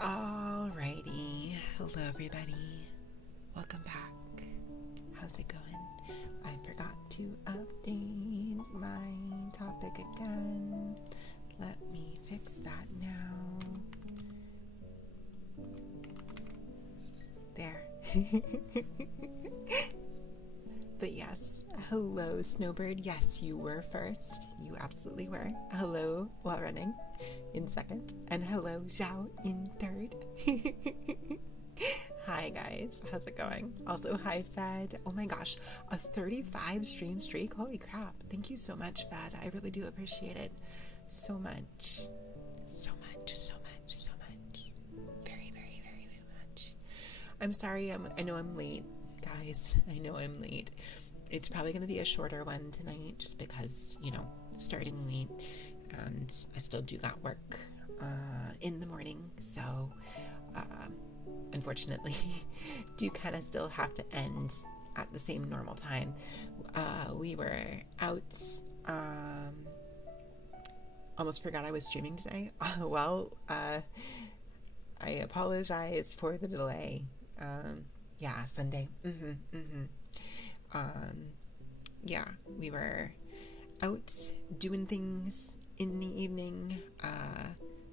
Alrighty, hello everybody. Welcome back. How's it going? I forgot to update my topic again. Let me fix that now. There. But yes, hello Snowbird. Yes, you were first. You absolutely were. Hello while running in second. And hello Zhao in third. Hi guys, how's it going? Also, hi Fed. Oh my gosh, a 35 stream streak. Holy crap. Thank you so much, Fed. I really do appreciate it so much. So much, so much, so much. Very, very, very, very much. I'm sorry, I know I'm late. Guys, I know I'm late. It's probably going to be a shorter one tonight just because, starting late and I still do got work in the morning. So, unfortunately, do kind of still have to end at the same normal time. We were out, almost forgot I was streaming today. I apologize for the delay. Yeah, Sunday. Yeah, we were out doing things in the evening,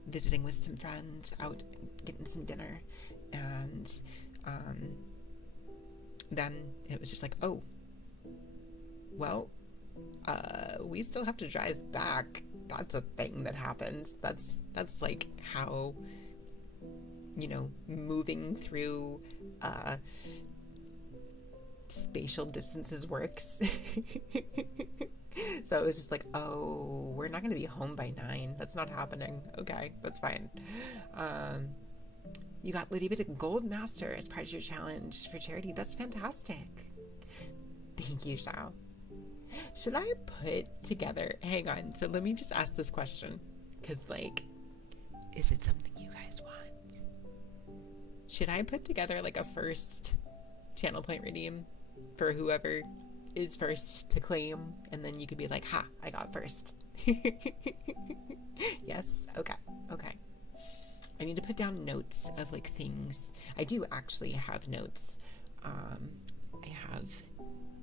visiting with some friends, out getting some dinner, and then it was just like, oh, well, we still have to drive back. That's a thing that happens. That's like how, moving through spatial distances works. So it was just like, oh, we're not going to be home by 9. That's not happening. Okay, that's fine. You got Lydia to Gold Master as part of your challenge for charity. That's fantastic. Thank you, Xiao. Should I put together... Hang on. So let me just ask this question. Because, is it something you guys want? Should I put together, a first channel point redeem for whoever is first to claim, and then you could be like, ha, I got first. Yes? Okay. I need to put down notes of things. I do actually have notes. I have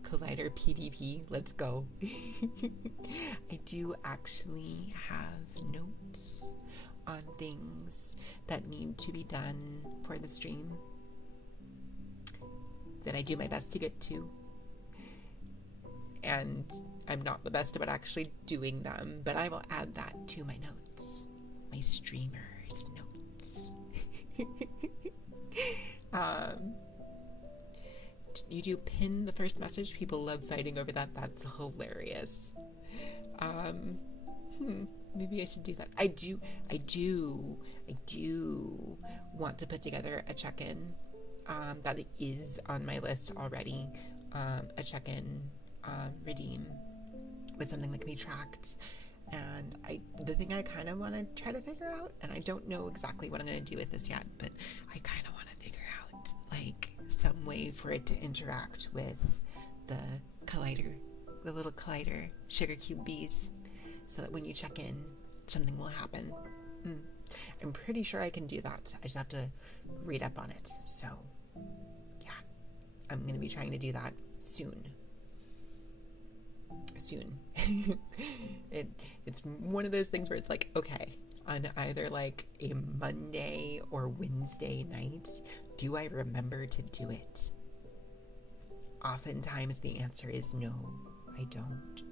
Collider PvP. Let's go. I do actually have notes on things that need to be done for the stream that I do my best to get to. And I'm not the best about actually doing them, but I will add that to my notes. My streamer's notes. You do pin the first message? People love fighting over that. That's hilarious. Maybe I should do that. I do want to put together a check-in. That is on my list already. A check-in redeem with something that can be tracked. And the thing I kind of want to try to figure out, and I don't know exactly what I'm going to do with this yet, but I kind of want to figure out some way for it to interact with the collider, the little collider sugar cube bees, so that when you check in, something will happen. I'm pretty sure I can do that. I just have to read up on it. So yeah, I'm going to be trying to do that soon. It's one of those things where it's like, okay, on either a Monday or Wednesday night, do I remember to do it? Oftentimes the answer is no, I don't.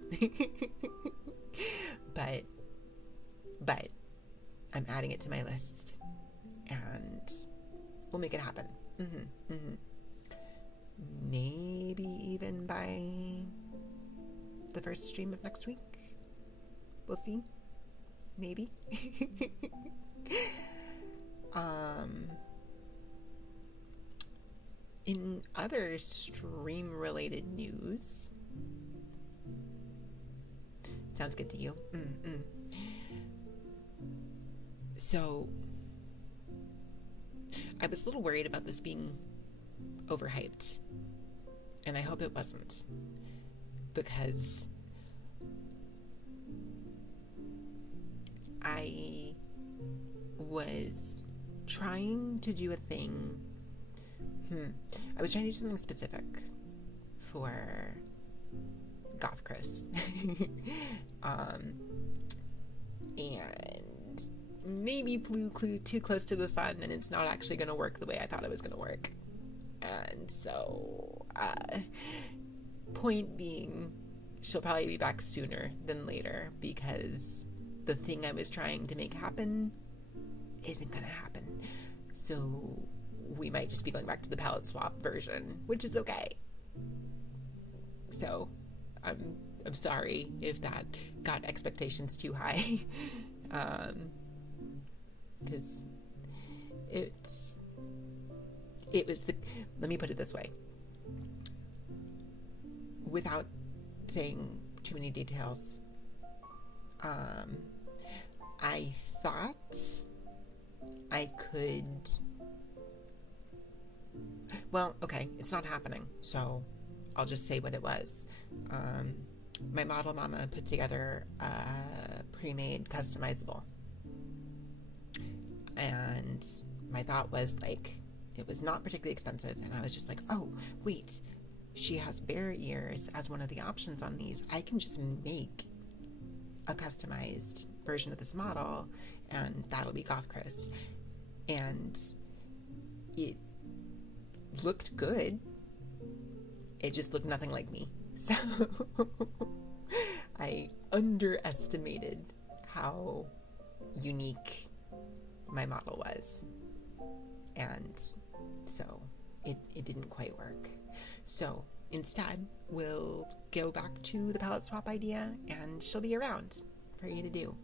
but I'm adding it to my list, and we'll make it happen. Maybe even by the first stream of next week. We'll see. Maybe. In other stream-related news... Sounds good to you? So, I was a little worried about this being overhyped. And I hope it wasn't. Because I was trying to do a thing. I was trying to do something specific for Goth Chris. And maybe flew too close to the sun, and it's not actually going to work the way I thought it was going to work. And so, point being, she'll probably be back sooner than later, because the thing I was trying to make happen isn't going to happen. So we might just be going back to the palette swap version, which is okay. So I'm sorry if that got expectations too high. Because it was let me put it this way, without saying too many details. I thought I could, well, okay, it's not happening, so I'll just say what it was. My model mama put together a pre-made customizable, and my thought was, like, it was not particularly expensive, and I was just like, oh, wait, she has bear ears as one of the options on these. I can just make a customized version of this model, and that'll be Goth Chris. And it looked good. It just looked nothing like me. So I underestimated how unique my model was. And so it didn't quite work. So instead, we'll go back to the palette swap idea, and she'll be around for you to do.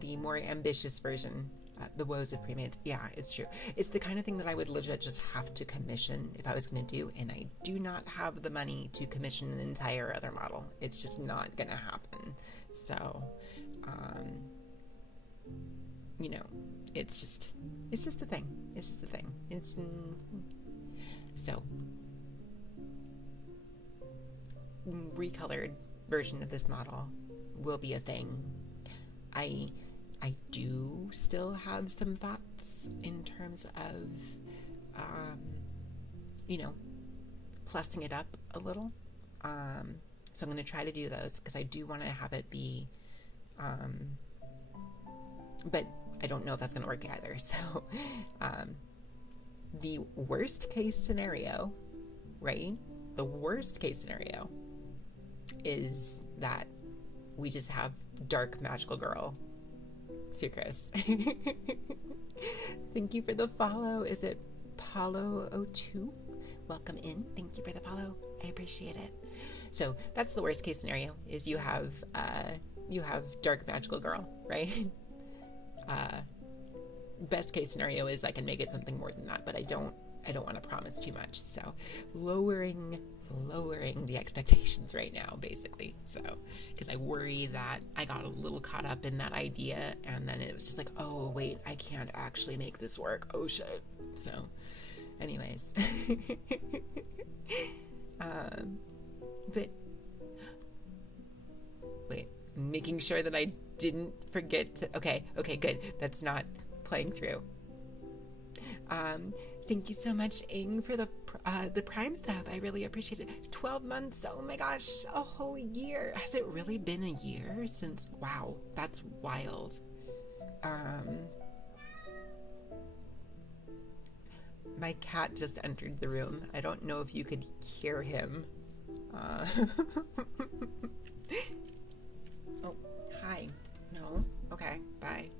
The more ambitious version, the woes of pre-mades, yeah, it's true. It's the kind of thing that I would legit just have to commission if I was going to do, and I do not have the money to commission an entire other model. It's just not going to happen. So, you know, it's just a thing. It's just a thing. So, recolored version of this model will be a thing. I do still have some thoughts in terms of, you know, plussing it up a little. So I'm going to try to do those, because I do want to have it be, but I don't know if that's going to work either. So, the worst case scenario, right? The worst case scenario is that we just have dark magical girl Sucrose. Thank you for the follow. Is it Paulo02? Welcome in. Thank you for the follow. I appreciate it. So that's the worst case scenario, is you have dark magical girl, right? Best case scenario is I can make it something more than that, but I don't want to promise too much. So lowering the expectations right now, basically. So, because I worry that I got a little caught up in that idea, and then it was just like, oh wait, I can't actually make this work. Oh shit. So, anyways, but wait, making sure that I didn't forget to. Okay, good. That's not playing through. Thank you so much, Ing, for the Prime sub. I really appreciate it. 12 months. Oh my gosh, a whole year. Has it really been a year since? Wow, that's wild. My cat just entered the room. I don't know if you could hear him. Oh, hi. No? Okay, bye.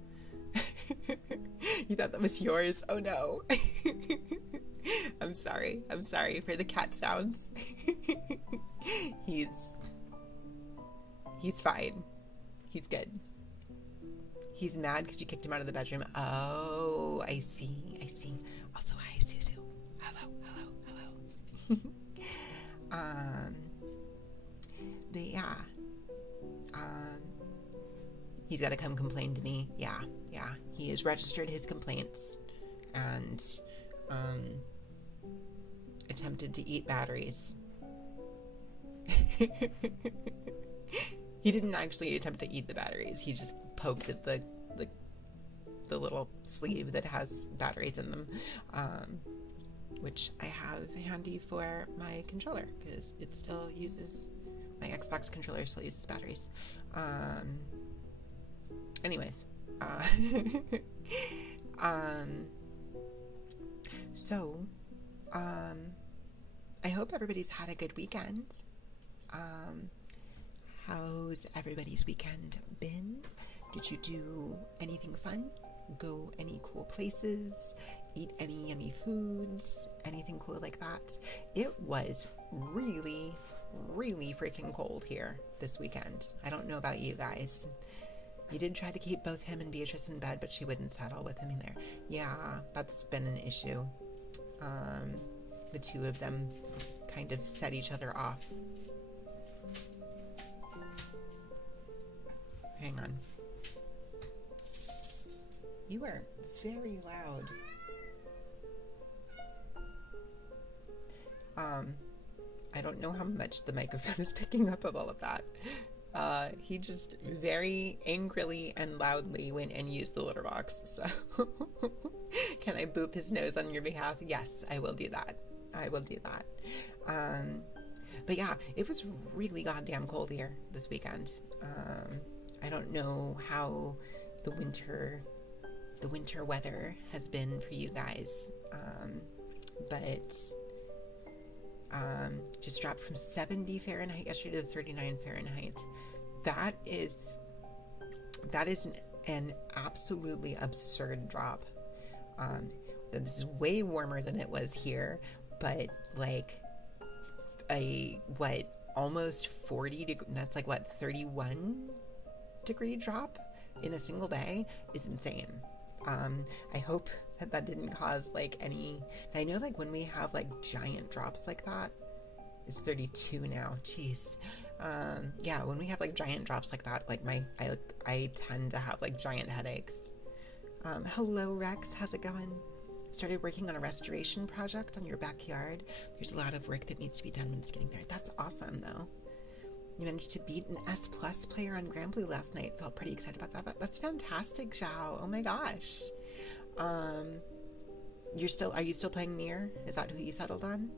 You thought that was yours? Oh no. I'm sorry for the cat sounds. He's fine. He's good. He's mad because you kicked him out of the bedroom. Oh, I see. Also, hi, Suzu. Hello. But yeah. He's got to come complain to me. Yeah. He has registered his complaints and attempted to eat batteries. He didn't actually attempt to eat the batteries. He just poked at the the little sleeve that has batteries in them, which I have handy for my controller because it still uses, my Xbox controller still uses batteries. Anyways, so I hope everybody's had a good weekend. How's everybody's weekend been? Did you do anything fun? Go any cool places? Eat any yummy foods? Anything cool like that? It was really, really freaking cold here this weekend. I don't know about you guys. You did try to keep both him and Beatrice in bed, but she wouldn't settle with him in there. Yeah, that's been an issue. The two of them kind of set each other off. Hang on. You are very loud. I don't know how much the microphone is picking up of all of that. He just very angrily and loudly went and used the litter box. So can I boop his nose on your behalf? Yes, I will do that. I will do that. But yeah, it was really goddamn cold here this weekend. I don't know how the winter weather has been for you guys, but just dropped from 70 Fahrenheit yesterday to 39 Fahrenheit. That is an absolutely absurd drop. This is way warmer than it was here, but like almost 40 degrees, that's like 31 degree drop in a single day is insane. I hope that didn't cause like any, I know like when we have like giant drops like that, it's 32 now, jeez. Yeah, when we have like giant drops like that, like I tend to have like giant headaches. Hello Rex, how's it going? Started working on a restoration project on your backyard. There's a lot of work that needs to be done when it's getting there. That's awesome though. You managed to beat an S+ player on Grand Blue last night. Felt pretty excited about that. That's fantastic, Zhao. Oh my gosh. Are you still playing Nier? Is that who you settled on?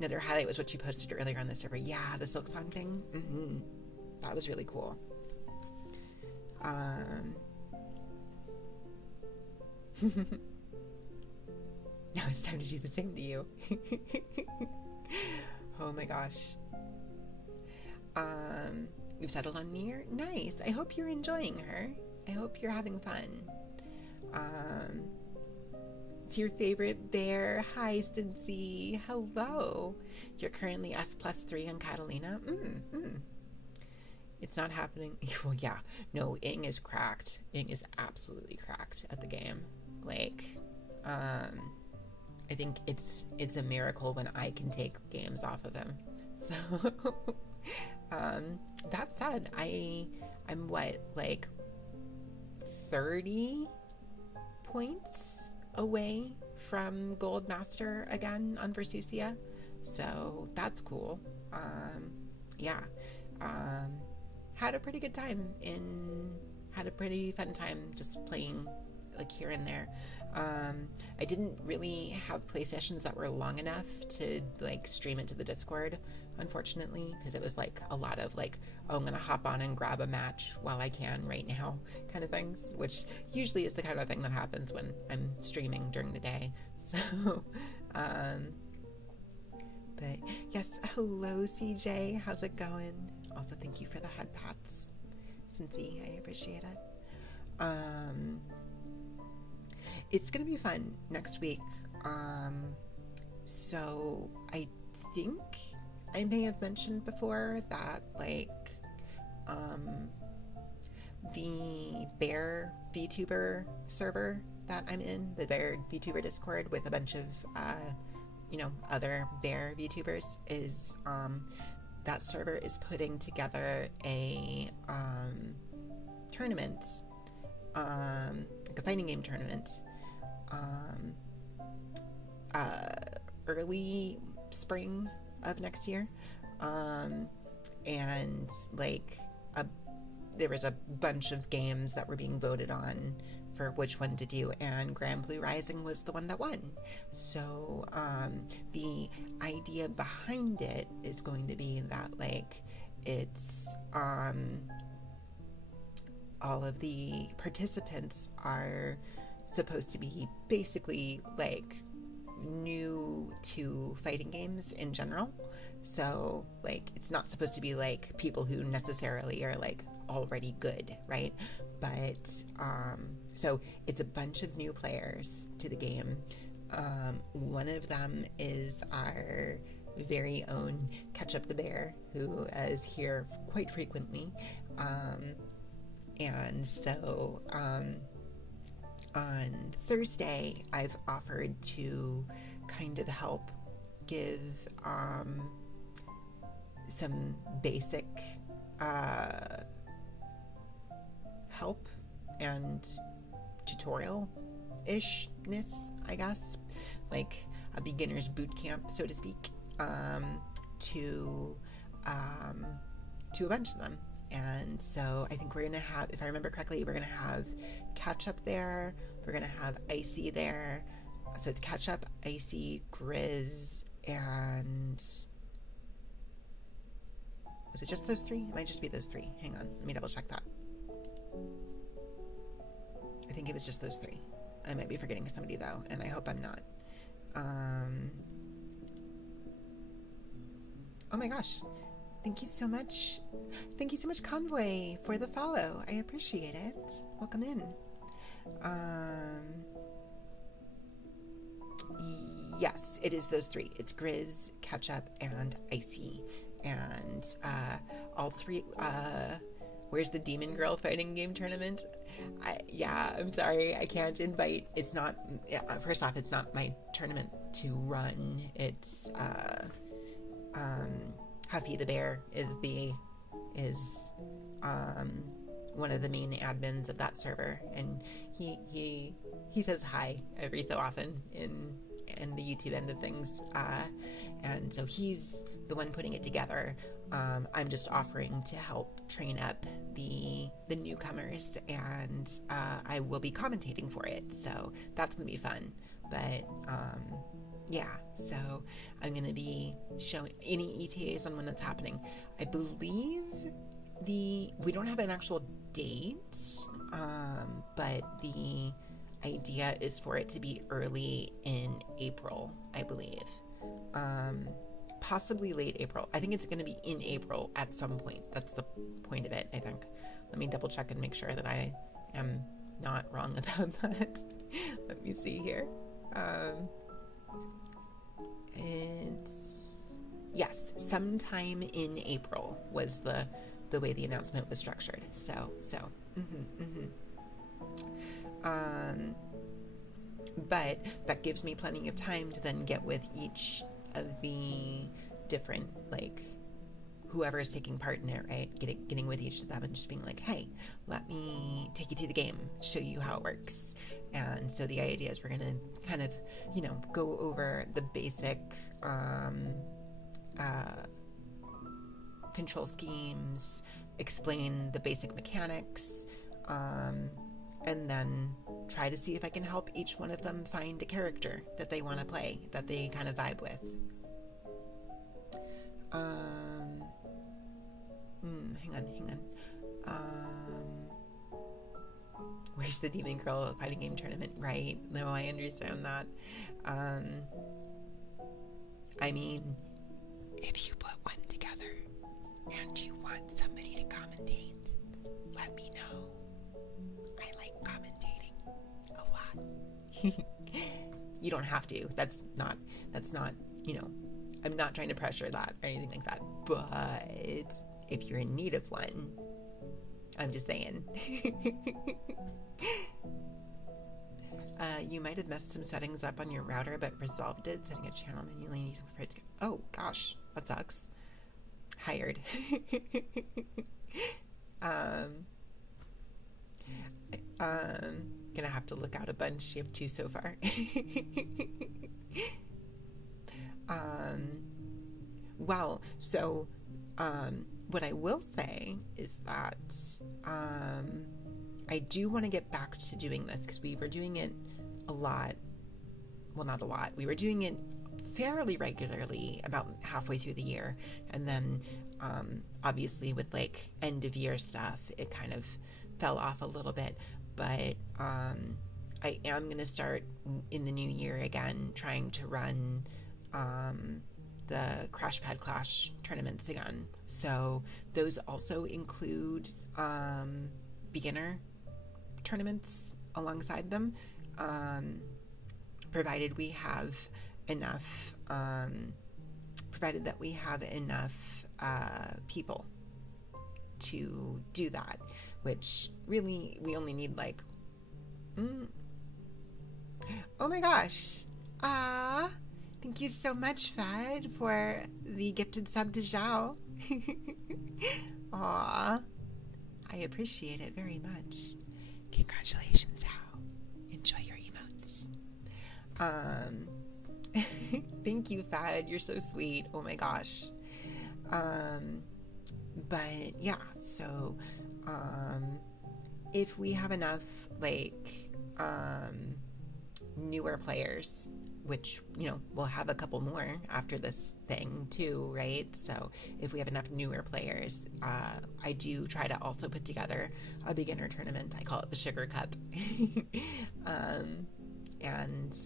Another highlight was what you posted earlier on the server. Yeah, the Silk Song thing. That was really cool. Now it's time to do the same to you. Oh my gosh. You've settled on Nier? Nice. I hope you're enjoying her. I hope you're having fun. It's your favorite bear. Hi, Stincy. Hello. You're currently S+3 on Catalina. It's not happening. Well, yeah. No, Ing is cracked. Ing is absolutely cracked at the game. Like, I think it's a miracle when I can take games off of him. So, that said, I'm what, like 30 points away from Gold Master again on Versusia. So that's cool. Yeah. Had a pretty good time had a pretty fun time just playing like here and there. I didn't really have play sessions that were long enough to like stream it to the Discord, unfortunately, because it was like a lot of like, oh, I'm gonna hop on and grab a match while I can right now kind of things, which usually is the kind of thing that happens when I'm streaming during the day. So but yes, hello CJ, how's it going? Also thank you for the head pats, Cincy, I appreciate it. It's gonna be fun next week. So I think I may have mentioned before that like the Bear VTuber server that I'm in, the Bear VTuber Discord with a bunch of other Bear VTubers, is that server is putting together a tournament, like a fighting game tournament, early spring of next year, and like there was a bunch of games that were being voted on for which one to do, and Grand Blue Rising was the one that won. So the idea behind it is going to be that, like, it's all of the participants are supposed to be basically like new to fighting games in general. So like it's not supposed to be like people who necessarily are like already good, right? But so it's a bunch of new players to the game. One of them is our very own Ketchup the Bear, who is here quite frequently. And so on Thursday, I've offered to kind of help give some basic help and tutorial-ishness, I guess, like a beginner's boot camp, so to speak, to a bunch of them. And so I think we're gonna have, if I remember correctly, we're gonna have Ketchup there, we're gonna have Icy there. So it's Ketchup, Icy, Grizz, and was it just those three? It might just be those three. Hang on, let me double check that. I think it was just those three. I might be forgetting somebody though, and I hope I'm not. Oh my gosh. Thank you so much. Thank you so much, Convoy, for the follow. I appreciate it. Welcome in. Yes, it is those three. It's Grizz, Ketchup, and Icy. And all three... where's the Demon Girl fighting game tournament? I'm sorry. I can't invite... It's not... First off, it's not my tournament to run. It's... Huffy the Bear is one of the main admins of that server, and he says hi every so often in the YouTube end of things, and so he's the one putting it together. I'm just offering to help train up the newcomers, and I will be commentating for it, so that's gonna be fun. But yeah, so I'm going to be showing any ETAs on when that's happening. I believe we don't have an actual date, but the idea is for it to be early in April, I believe. Possibly late April. I think it's going to be in April at some point. That's the point of it, I think. Let me double check and make sure that I am not wrong about that. Let me see here. It's yes, sometime in April was the way the announcement was structured. So but that gives me plenty of time to then get with each of the different, like, whoever is taking part in it, right? Getting with each of them and just being like, hey, let me take you through the game, show you how it works. And so the idea is we're going to kind of, go over the basic control schemes, explain the basic mechanics, and then try to see if I can help each one of them find a character that they want to play, that they kind of vibe with. Hang on. Where's the Demon Girl fighting game tournament? Right. No, I understand that. I mean, if you put one together and you want somebody to commentate, let me know. I like commentating a lot. You don't have to. That's not, I'm not trying to pressure that or anything like that. But if you're in need of one, I'm just saying. You might have messed some settings up on your router, but resolved it, setting a channel manually and using it. Oh, gosh, that sucks. Hired. Gonna have to look out a bunch. You have two so far. Well, so, what I will say is that, I do want to get back to doing this because we were doing it a lot. Well, not a lot. We were doing it fairly regularly about halfway through the year. And then obviously with like end of year stuff, it kind of fell off a little bit. But I am going to start in the new year again, trying to run the Crash Pad Clash tournaments again. So those also include beginner tournaments alongside them, provided we have enough, provided that we have enough people to do that, which really we only need like, oh my gosh, thank you so much, Fed, for the gifted sub to Zhao. Aw, I appreciate it very much. Congratulations, Zhao. Enjoy your emotes. Thank you, Fed. You're so sweet. Oh my gosh. But yeah, so if we have enough like newer players, which, you know, we'll have a couple more after this thing too, right? So if we have enough newer players, I do try to also put together a beginner tournament. I call it the Sugar Cup. And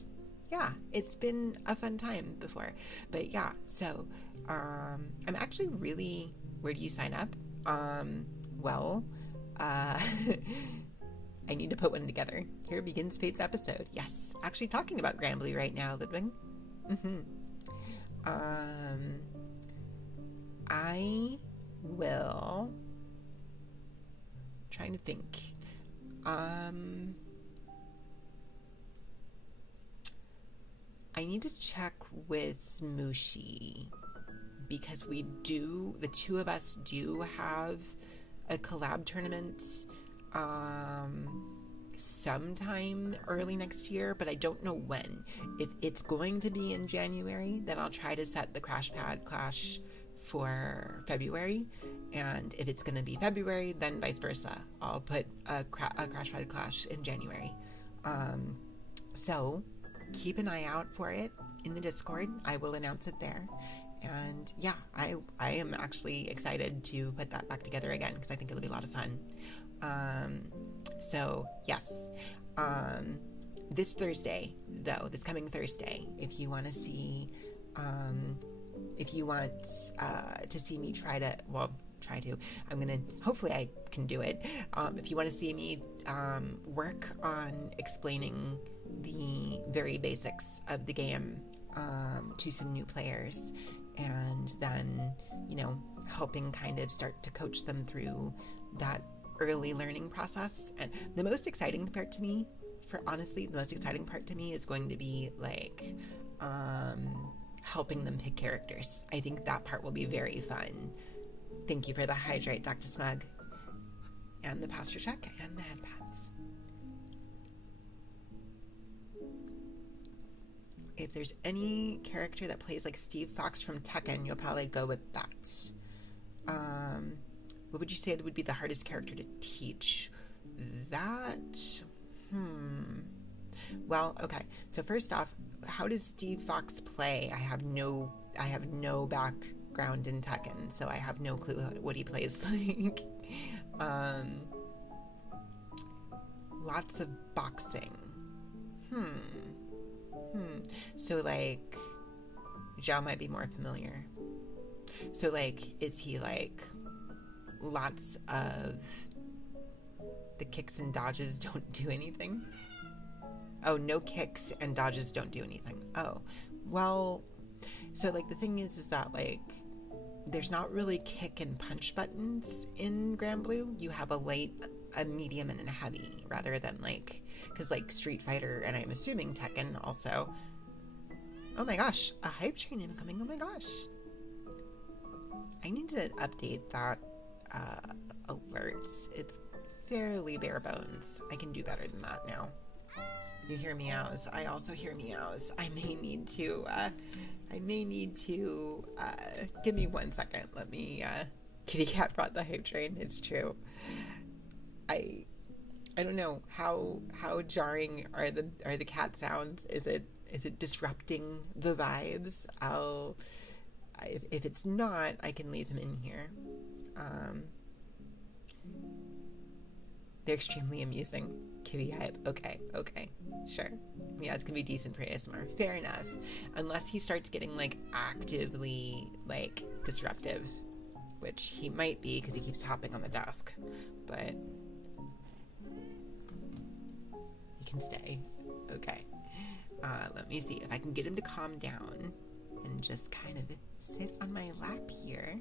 yeah, it's been a fun time before. But yeah, so I'm actually really, where do you sign up? Well, I need to put one together. Here begins Fate's episode. Yes, actually talking about Granblue right now, Ludwig. I will, trying to think. I need to check with Smooshie because we do, the two of us do have a collab tournament sometime early next year, but I don't know when. If it's going to be in January, then I'll try to set the Crash Pad Clash for February, and if it's going to be February, then vice versa. I'll put a Crash Pad Clash in January. So keep an eye out for it in the Discord. I will announce it there. And yeah, I am actually excited to put that back together again because I think it'll be a lot of fun. So yes, this Thursday though, this coming Thursday, if you want to see, if you want to see me hopefully I can do it. If you want to see me work on explaining the very basics of the game to some new players, and then, you know, helping kind of start to coach them through that early learning process. And the most exciting part to me, is going to be like helping them pick characters. I think that part will be very fun. Thank you for the hydrate, Dr. Smug, and the posture check and the headpads. If there's any character that plays like Steve Fox from Tekken, you'll probably go with that. What would you say would be the hardest character to teach? Well, okay. So first off, how does Steve Fox play? I have no background in Tekken, so I have no clue what he plays like. Lots of boxing. So like, Zhao might be more familiar. So like, is he like lots of the kicks and dodges don't do anything? Oh, no kicks and dodges don't do anything. Oh, well, so like the thing is that like there's not really kick and punch buttons in Granblue. You have a light, a medium, and a heavy, rather than like, because like Street Fighter, and I'm assuming Tekken also. Oh my gosh, a hype train incoming. Oh my gosh, I need to update that alerts. It's fairly bare bones. I can do better than that now. You hear meows. I also hear meows. I may need to give me 1 second. Let me, Kitty Cat brought the hype train. It's true. I I don't know how jarring are the cat sounds. Is it disrupting the vibes? If it's not, I can leave him in here. They're extremely amusing. Kitty hype. Okay, sure. Yeah, it's gonna be decent for ASMR. Fair enough. Unless he starts getting like actively like disruptive, which he might be because he keeps hopping on the desk. But he can stay. Okay. Let me see if I can get him to calm down and just kind of sit on my lap here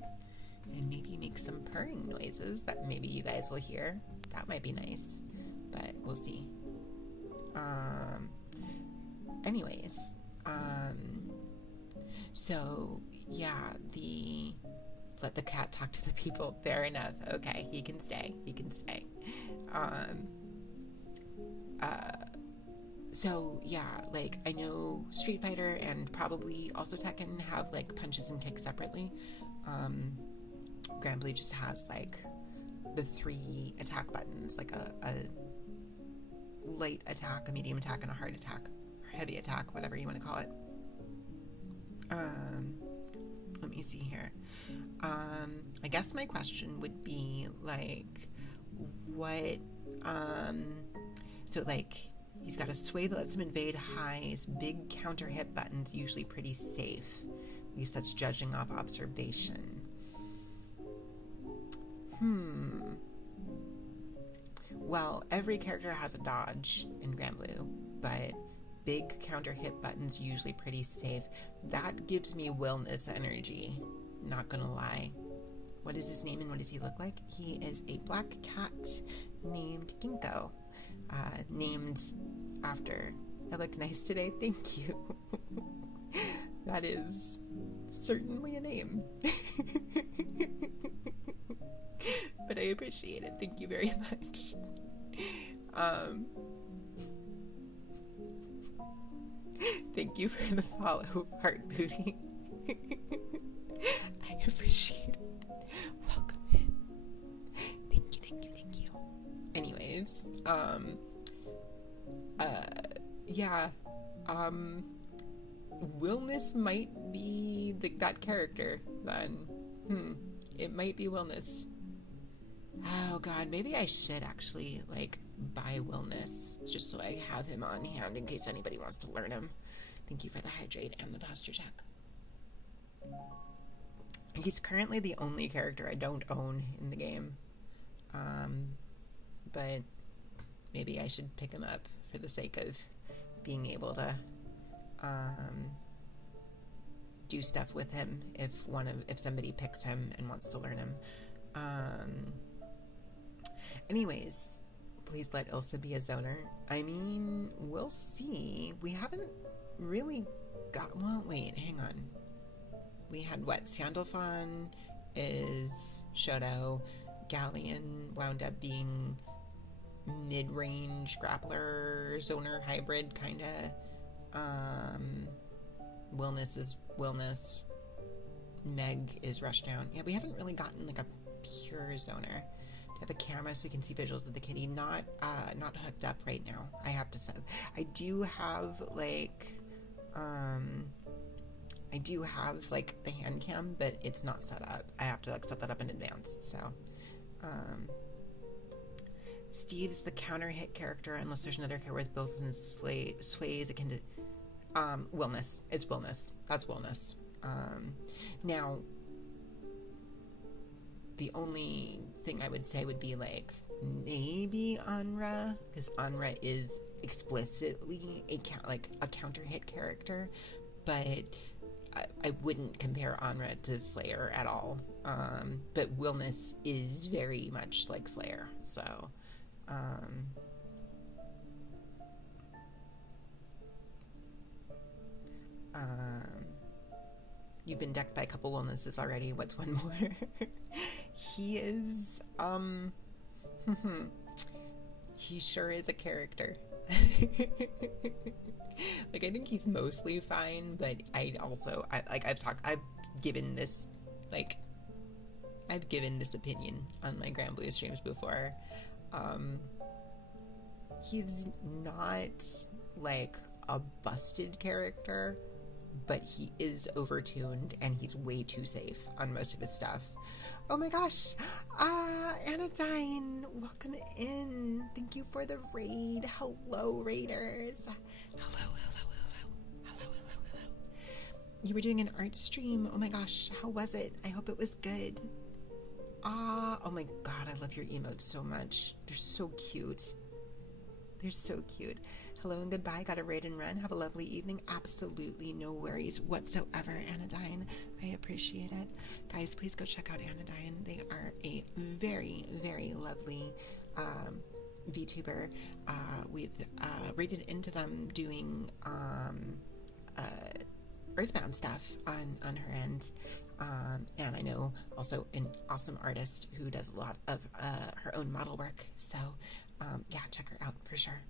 and maybe make some purring noises that maybe you guys will hear. That might be nice, but we'll see. Anyways, so yeah, let the cat talk to the people. Fair enough. Okay, he can stay. So yeah, like I know Street Fighter and probably also Tekken have like punches and kicks separately. Granblue just has like the 3 attack buttons, like a light attack, a medium attack, and a hard attack, or heavy attack, whatever you want to call it. Let me see here. I guess my question would be like, what? So like, he's got a sway that lets him invade highs, big counter hit buttons, usually pretty safe. At least that's judging off observation. Well, every character has a dodge in Granblue, but big counter hit buttons usually pretty safe. That gives me Willness energy, not gonna lie. What is his name and what does he look like? He is a black cat named Ginkgo, named after I look nice today, thank you. That is certainly a name. But I appreciate it. Thank you very much. Thank you for the follow, Heart Booty. I appreciate it. Welcome in. Thank you. Anyways, yeah, Willness might be that character then. It might be Willness. Oh god, maybe I should actually like buy Willness just so I have him on hand in case anybody wants to learn him. Thank you for the hydrate and the posture check. He's currently the only character I don't own in the game. But maybe I should pick him up for the sake of being able to do stuff with him if somebody picks him and wants to learn him. Anyways, please let Ilsa be a zoner. I mean, we'll see. We haven't really got... Well, wait, hang on. We had what? Sandalphon is Shoto. Galleon wound up being mid-range grappler, zoner hybrid, kinda. Willness is Willness. Meg is Rushdown. Yeah, we haven't really gotten like a pure zoner. Do I have a camera so we can see visuals of the kitty? Not hooked up right now. I have to say, I do have like the hand cam, but it's not set up. I have to like set that up in advance. So, Steve's the counter hit character unless there's another character with both in sways. It can Willness. It's Willness. That's Willness. Now, the only thing I would say would be like maybe Anra, because Anra is explicitly a counter hit character, but I wouldn't compare Anra to Slayer at all. But Willness is very much like Slayer, so you've been decked by a couple Willnesses already. What's one more? He is, he sure is a character. Like, I think he's mostly fine, but I've given this opinion on my Granblue streams before. he's not like a busted character, but he is overtuned and he's way too safe on most of his stuff. Oh my gosh, Anodyne, welcome in. Thank you for the raid. Hello, raiders. Hello. You were doing an art stream. Oh my gosh, how was it? I hope it was good. Oh my god, I love your emotes so much. They're so cute. They're so cute. Hello and goodbye. Got a raid and run. Have a lovely evening. Absolutely no worries whatsoever, Anodyne. I appreciate it. Guys, please go check out Anodyne. They are a very, very lovely VTuber. We've raided into them doing Earthbound stuff on her end. And I know also an awesome artist who does a lot of her own model work. So yeah, check her out for sure.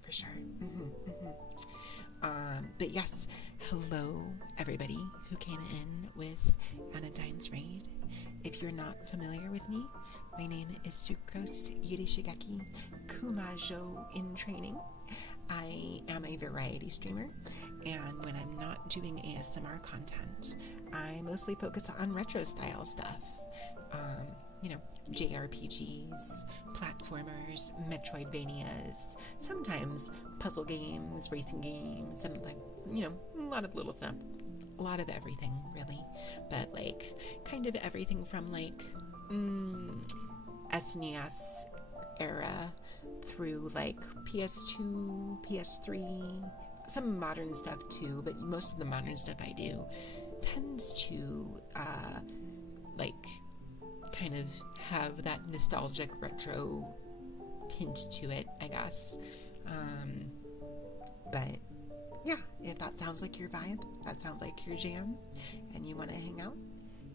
But yes, hello everybody who came in with Anodyne's raid. If you're not familiar with me, my name is Sucrose Yurishigeki Kumajo in training. I am a variety streamer, and when I'm not doing ASMR content, I mostly focus on retro style stuff. JRPGs, platformers, Metroidvanias, sometimes puzzle games, racing games, and a lot of little stuff. A lot of everything, really. But kind of everything from SNES era through PS2, PS3, some modern stuff too, but most of the modern stuff I do tends to kind of have that nostalgic retro tint to it, I guess. But yeah, if that sounds like your vibe, that sounds like your jam, and you want to hang out,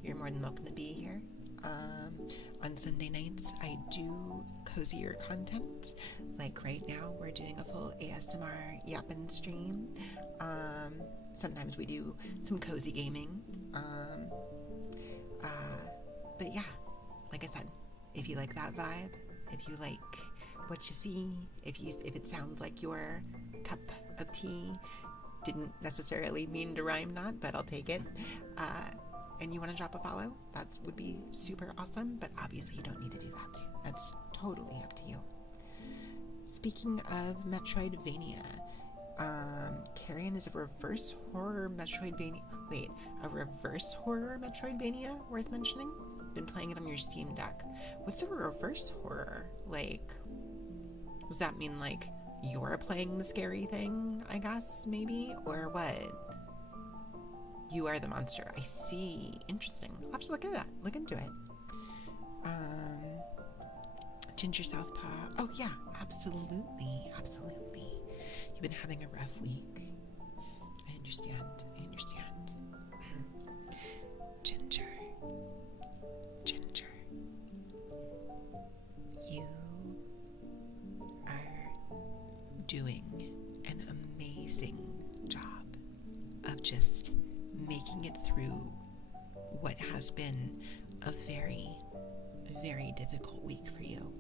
you're more than welcome to be here. On Sunday nights, I do cozier content. Like right now, we're doing a full ASMR yapping stream. Sometimes we do some cozy gaming. But yeah, like I said, if you like that vibe, if you like what you see, if it sounds like your cup of tea, didn't necessarily mean to rhyme that, but I'll take it. And you want to drop a follow, that would be super awesome, but obviously you don't need to do that too. That's totally up to you. Speaking of Metroidvania, Carrion is a reverse horror Metroidvania. Wait, a reverse horror Metroidvania worth mentioning? Been playing it on your Steam Deck. What's a reverse horror? Does that mean you're playing the scary thing, I guess, maybe? Or what? You are the monster. I see. Interesting. I'll have to look into it. Ginger Southpaw. Oh yeah, absolutely. You've been having a rough week. I understand. Ginger. You are doing an amazing job of just making it through what has been a very, very difficult week for you.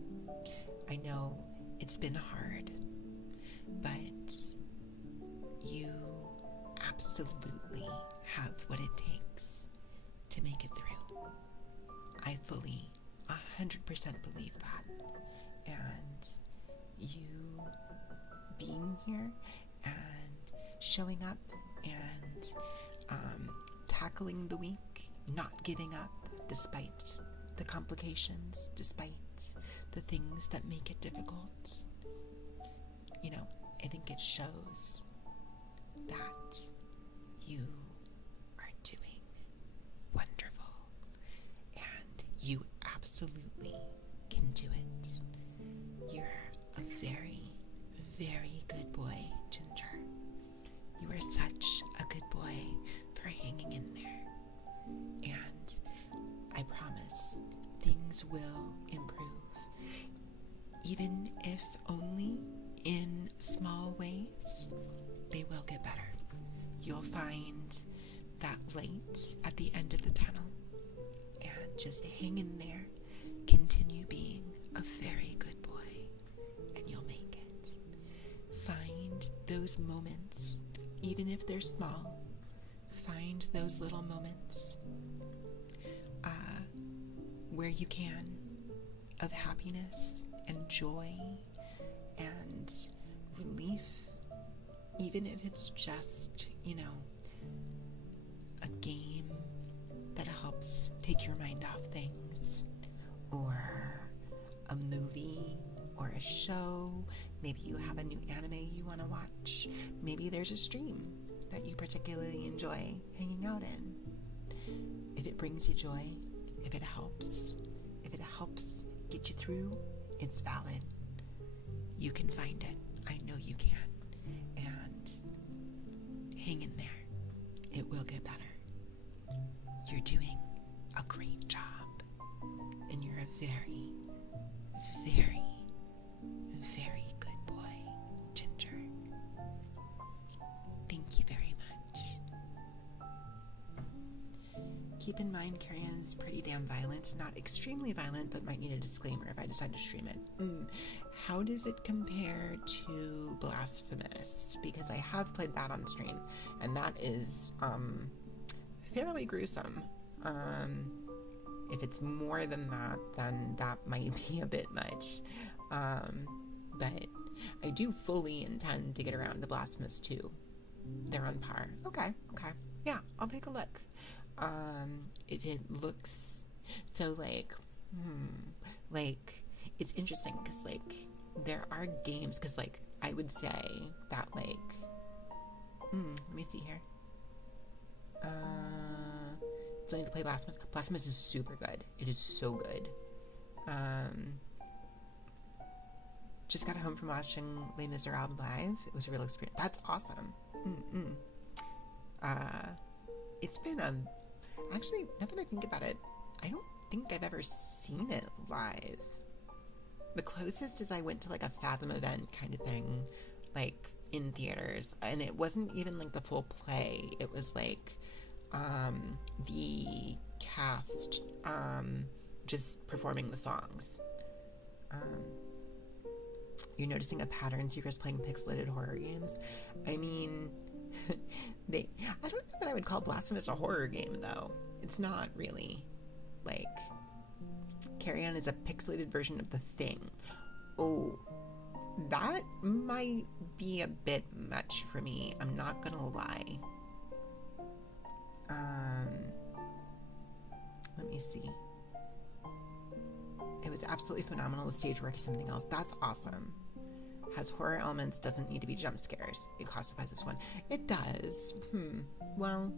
I know it's been hard, but you absolutely have what it takes to make it through. I fully 100% believe that. And you being here and showing up and tackling the week, not giving up despite the complications, despite the things that make it difficult. I think it shows that you are doing wonderful, and you absolutely can do it. You're a very, very good boy, Ginger. You are such a good boy for hanging in there. And I promise things will improve. Even if only in small ways, they will get better. You'll find that light at the end of the tunnel. And just hang in there. Continue being a very good boy. And you'll make it. those moments, even if they're small. Find those little moments where you can, of happiness and joy and relief, even if it's just, a game that helps take your mind off things, or a movie or a show. Maybe you have a new anime you want to watch. Maybe there's a stream that you particularly enjoy hanging out in. If it brings you joy, if it helps get you through, it's valid. You can find it. I know you can. And hang in there. It will get better. You're doing a great job. And you're a very, very, very good boy, Ginger. Thank you very much. Keep in mind, Carrion is pretty damn violent. Not extremely violent, but might need a disclaimer if I decide to stream it. How does it compare to Blasphemous? Because I have played that on stream, and that is fairly gruesome. If it's more than that, then that might be a bit much. But I do fully intend to get around to Blasphemous 2. They're on par. Okay. Yeah, I'll take a look. If it looks so it's interesting because there are games, because I would say that let me see here. Still need to play Blasphemous. Blasphemous is super good. It is so good. Just got home from watching Les Miserables live. It was a real experience. That's awesome. It's been actually, now that I think about it, I don't think I've ever seen it live. The closest is I went to a Fathom event kind of thing, in theaters, and it wasn't even the full play. It was the cast just performing the songs. You're noticing a pattern, Seekers playing pixelated horror games. I mean, I don't know that I would call Blasphemous a horror game, though. It's not really. Carry On is a pixelated version of The Thing. Oh, that might be a bit much for me. I'm not gonna lie. Let me see. It was absolutely phenomenal. The stage work is something else. That's awesome. Has horror elements, doesn't need to be jump scares. It classifies as one. It does. Well,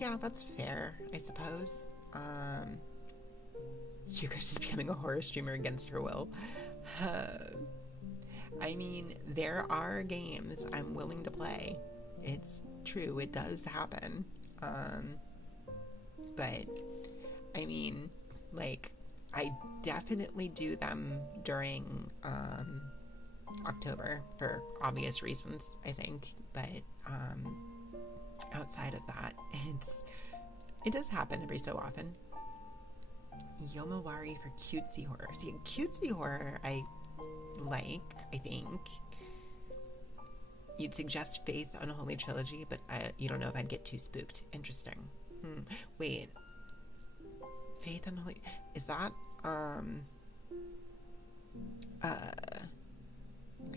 yeah, that's fair, I suppose. Seekers is becoming a horror streamer against her will. I mean, there are games I'm willing to play. It's true, it does happen. But, I mean, I definitely do them during October for obvious reasons, I think. But outside of that, it does happen every so often. Yomawari for cutesy horror. See, cutesy horror I think. You'd suggest Faith Unholy Trilogy, but you don't know if I'd get too spooked. Interesting. Wait. Faith Unholy... Is that, I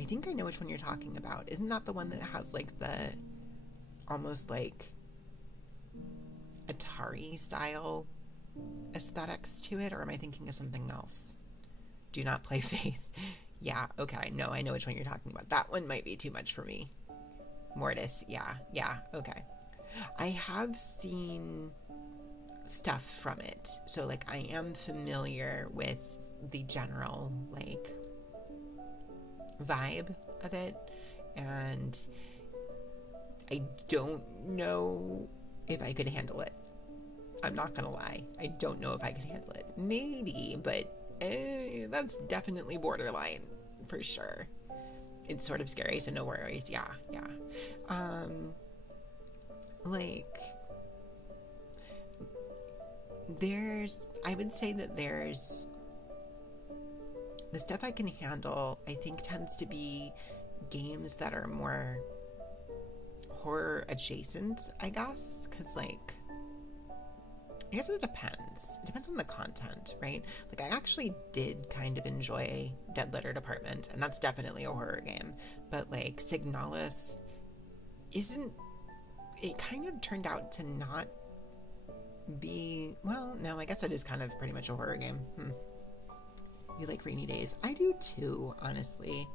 think I know which one you're talking about. Isn't that the one that has, the... almost, Atari-style aesthetics to it? Or am I thinking of something else? Do not play Faith. Yeah, okay. No, I know which one you're talking about. That one might be too much for me. Mortis. Yeah, okay. I have seen stuff from it, so I am familiar with the general vibe of it, and I don't know if I could handle it. I'm not gonna lie, I don't know if I could handle it. Maybe, but that's definitely borderline for sure. It's sort of scary, so no worries. Yeah. I would say that there's the stuff I can handle, I think tends to be games that are more horror adjacent, I guess, because like I guess it depends. It depends on the content, right? Like, I actually did kind of enjoy Dead Letter Department, and that's definitely a horror game. But, like, Signalis isn't... It kind of turned out to not be... Well, no, I guess it is kind of pretty much a horror game. You like rainy days? I do, too, honestly.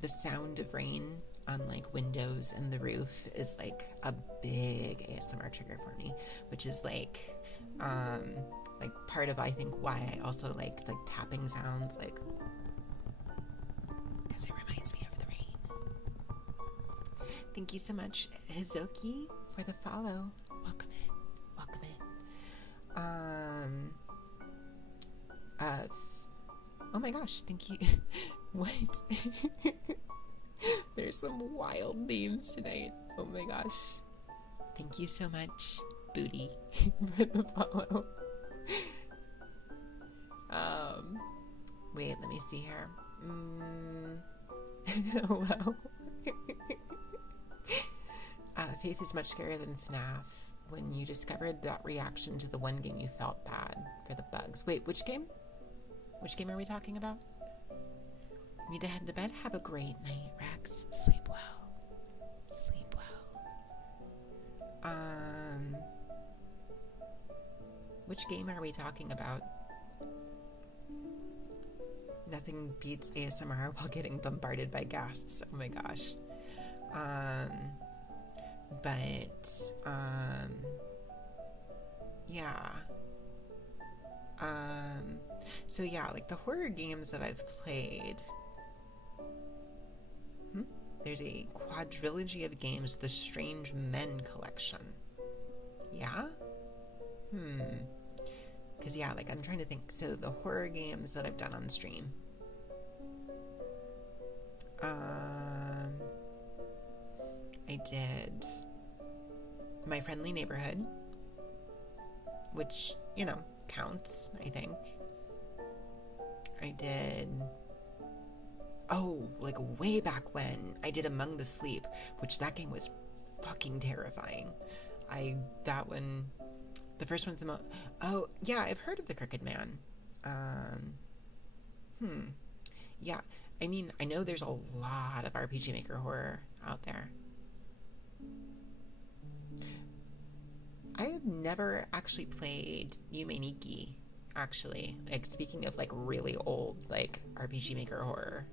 The sound of rain on like windows and the roof is like a big ASMR trigger for me, which is like part of I think why I also like tapping sounds, like because it reminds me of the rain. Thank you so much, Hizoki, for the follow. Welcome in. Oh my gosh, thank you. What? There's some wild names tonight. Oh my gosh. Thank you so much, Booty, for the follow. Wait, let me see here. Hello. Faith is much scarier than FNAF. When you discovered that reaction to the one game, you felt bad for the bugs. Wait, which game? Which game are we talking about? Need to head to bed? Have a great night, Rex. Sleep well. Sleep well. Which game are we talking about? Nothing beats ASMR while getting bombarded by ghasts. Oh my gosh. Yeah. So yeah, like the horror games that I've played... There's a quadrilogy of games, the Strange Men collection. Yeah? Because yeah, like I'm trying to think. So the horror games that I've done on stream. I did My Friendly Neighborhood, which, you know, counts, I think. I did... Oh, like way back when, I did Among the Sleep, which that game was fucking terrifying. That one, the first one's the most... Oh, yeah, I've heard of the Crooked Man. Yeah, I mean, I know there's a lot of RPG Maker horror out there. I have never actually played Yume Nikki, actually. Like, speaking of, like, really old, like, RPG Maker horror.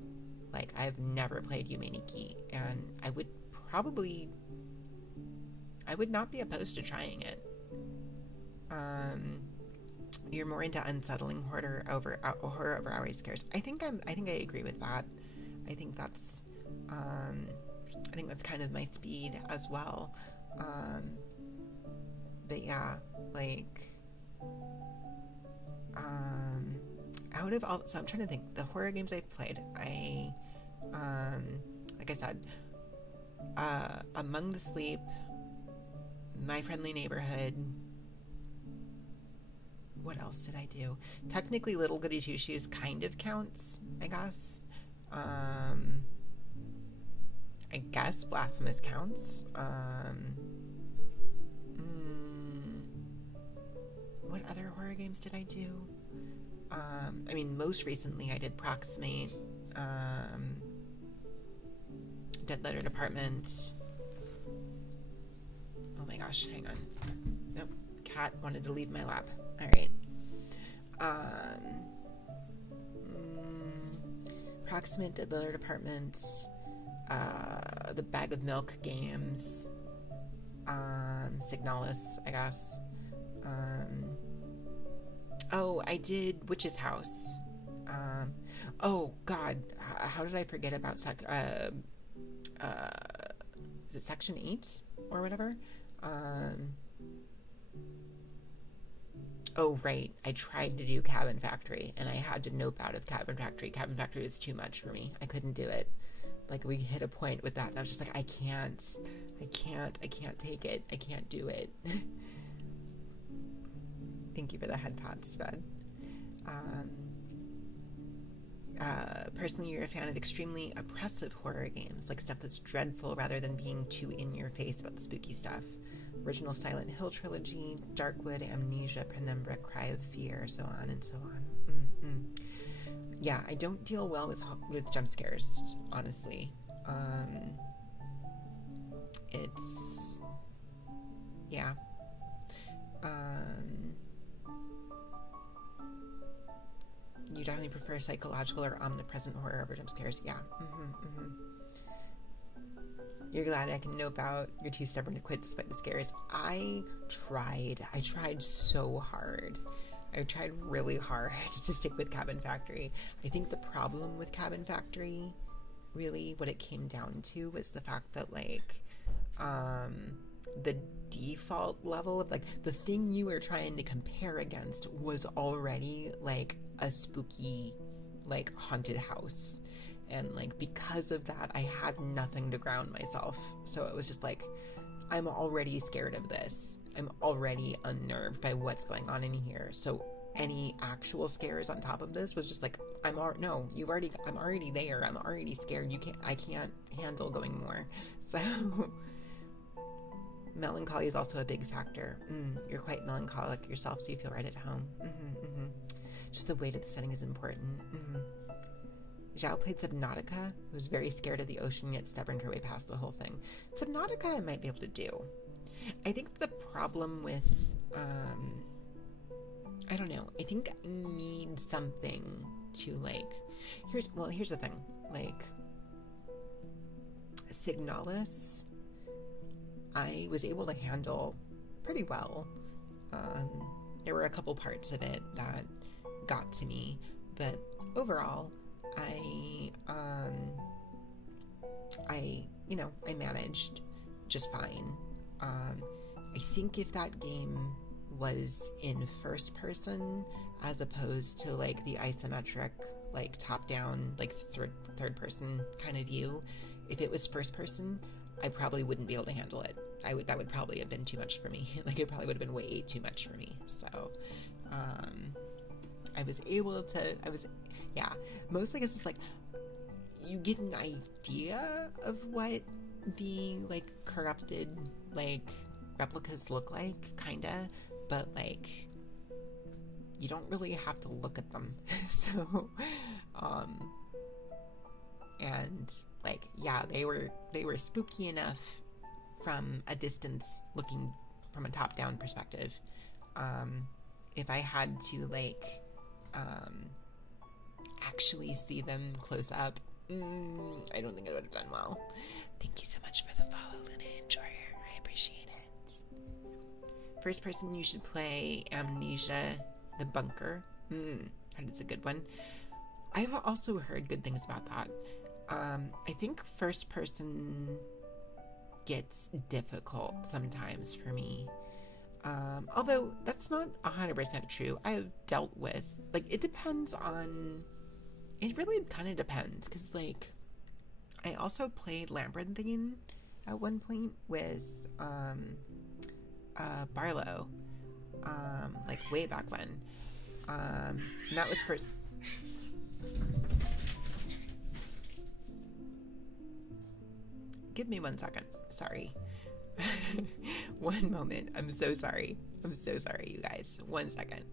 Like, I've never played Yume Nikki, and I would not be opposed to trying it. You're more into unsettling horror over hourly scares. I think I agree with that. I think that's kind of my speed as well. But yeah, like, out of all, so I'm trying to think, the horror games I've played, like I said, Among the Sleep, My Friendly Neighborhood. What else did I do? Technically, Little Goody Two Shoes kind of counts, I guess. I guess Blasphemous counts. What other horror games did I do? I mean, most recently I did Proximate, Dead Letter Department. Oh my gosh, hang on. Nope, cat wanted to leave my lap. Alright. Proximate, Dead Letter Department, the Bag of Milk games, Signalis, I guess. Oh, I did Witch's House. Oh God, how did I forget about is it Section 8 or whatever? Oh right, I tried to do Cabin Factory, and I had to nope out of Cabin Factory. Cabin Factory was too much for me. I couldn't do it. Like, we hit a point with that, and I was just like, I can't take it. I can't do it. Thank you for the head pats, Spud. Personally, you're a fan of extremely oppressive horror games, like stuff that's dreadful rather than being too in your face about the spooky stuff. Original Silent Hill trilogy, Darkwood, Amnesia, Penumbra, Cry of Fear, so on and so on. Yeah, I don't deal well with jump scares, honestly. It's yeah. You definitely prefer psychological or omnipresent horror over jump scares. Yeah. You're glad I can nope out. You're too stubborn to quit despite the scares. I tried so hard. I tried really hard to stick with Cabin Factory. I think the problem with Cabin Factory, really, what it came down to was the fact that, like, the default level of, like, the thing you were trying to compare against was already, like, a spooky, like, haunted house. And, like, because of that, I had nothing to ground myself. So it was just like, I'm already scared of this. I'm already unnerved by what's going on in here. So any actual scares on top of this was just like, I'm already there. I'm already scared. I can't handle going more. So melancholy is also a big factor. You're quite melancholic yourself, so you feel right at home. Just the weight of the setting is important. Zhao played Subnautica, who was very scared of the ocean yet stubborn her way past the whole thing. Subnautica I might be able to do. I think the problem with, I don't know, I think I need something to, like, here's the thing, like, Signalis, I was able to handle pretty well. There were a couple parts of it that got to me, but overall, I managed just fine. I think if that game was in first person as opposed to, like, the isometric, like, top down, like, third person kind of view, if it was first person, I probably wouldn't be able to handle it. That would probably have been too much for me. Like, it probably would have been way too much for me. So, I was able to, mostly I guess it's like, you get an idea of what the, like, corrupted, like, replicas look like, kinda, but, like, you don't really have to look at them. So, and, like, yeah, they were spooky enough from a distance, looking from a top-down perspective. If I had to, like, actually see them close up, I don't think I would have done well. Thank you so much for the follow, Luna Enjoyer. I appreciate it. First person, you should play Amnesia: The Bunker. Heard it's a good one. I've also heard good things about that. I think first person gets difficult sometimes for me. Although that's not 100% true. I've dealt with, like, it really kind of depends, because, like, I also played Labyrinthine at one point with Barlow, like, way back when, and that was for give me 1 second, sorry. One moment. I'm so sorry, you guys. 1 second.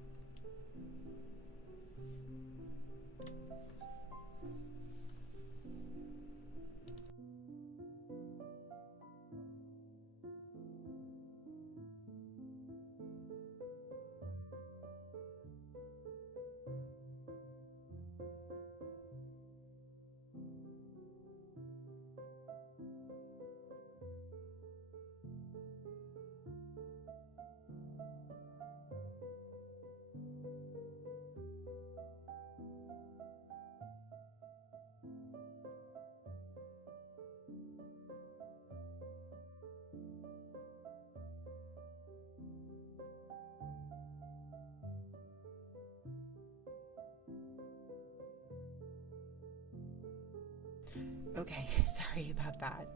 Okay, sorry about that.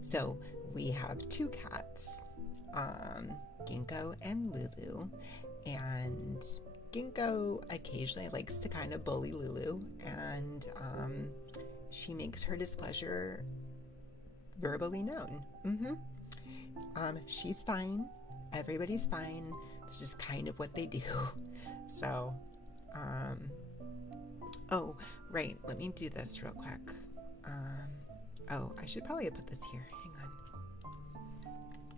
So we have 2 cats, Ginkgo and Lulu, and Ginkgo occasionally likes to kind of bully Lulu, and she makes her displeasure verbally known. She's fine. Everybody's fine. It's just kind of what they do. So, oh, right. Let me do this real quick. Oh, I should probably have put this here. Hang on.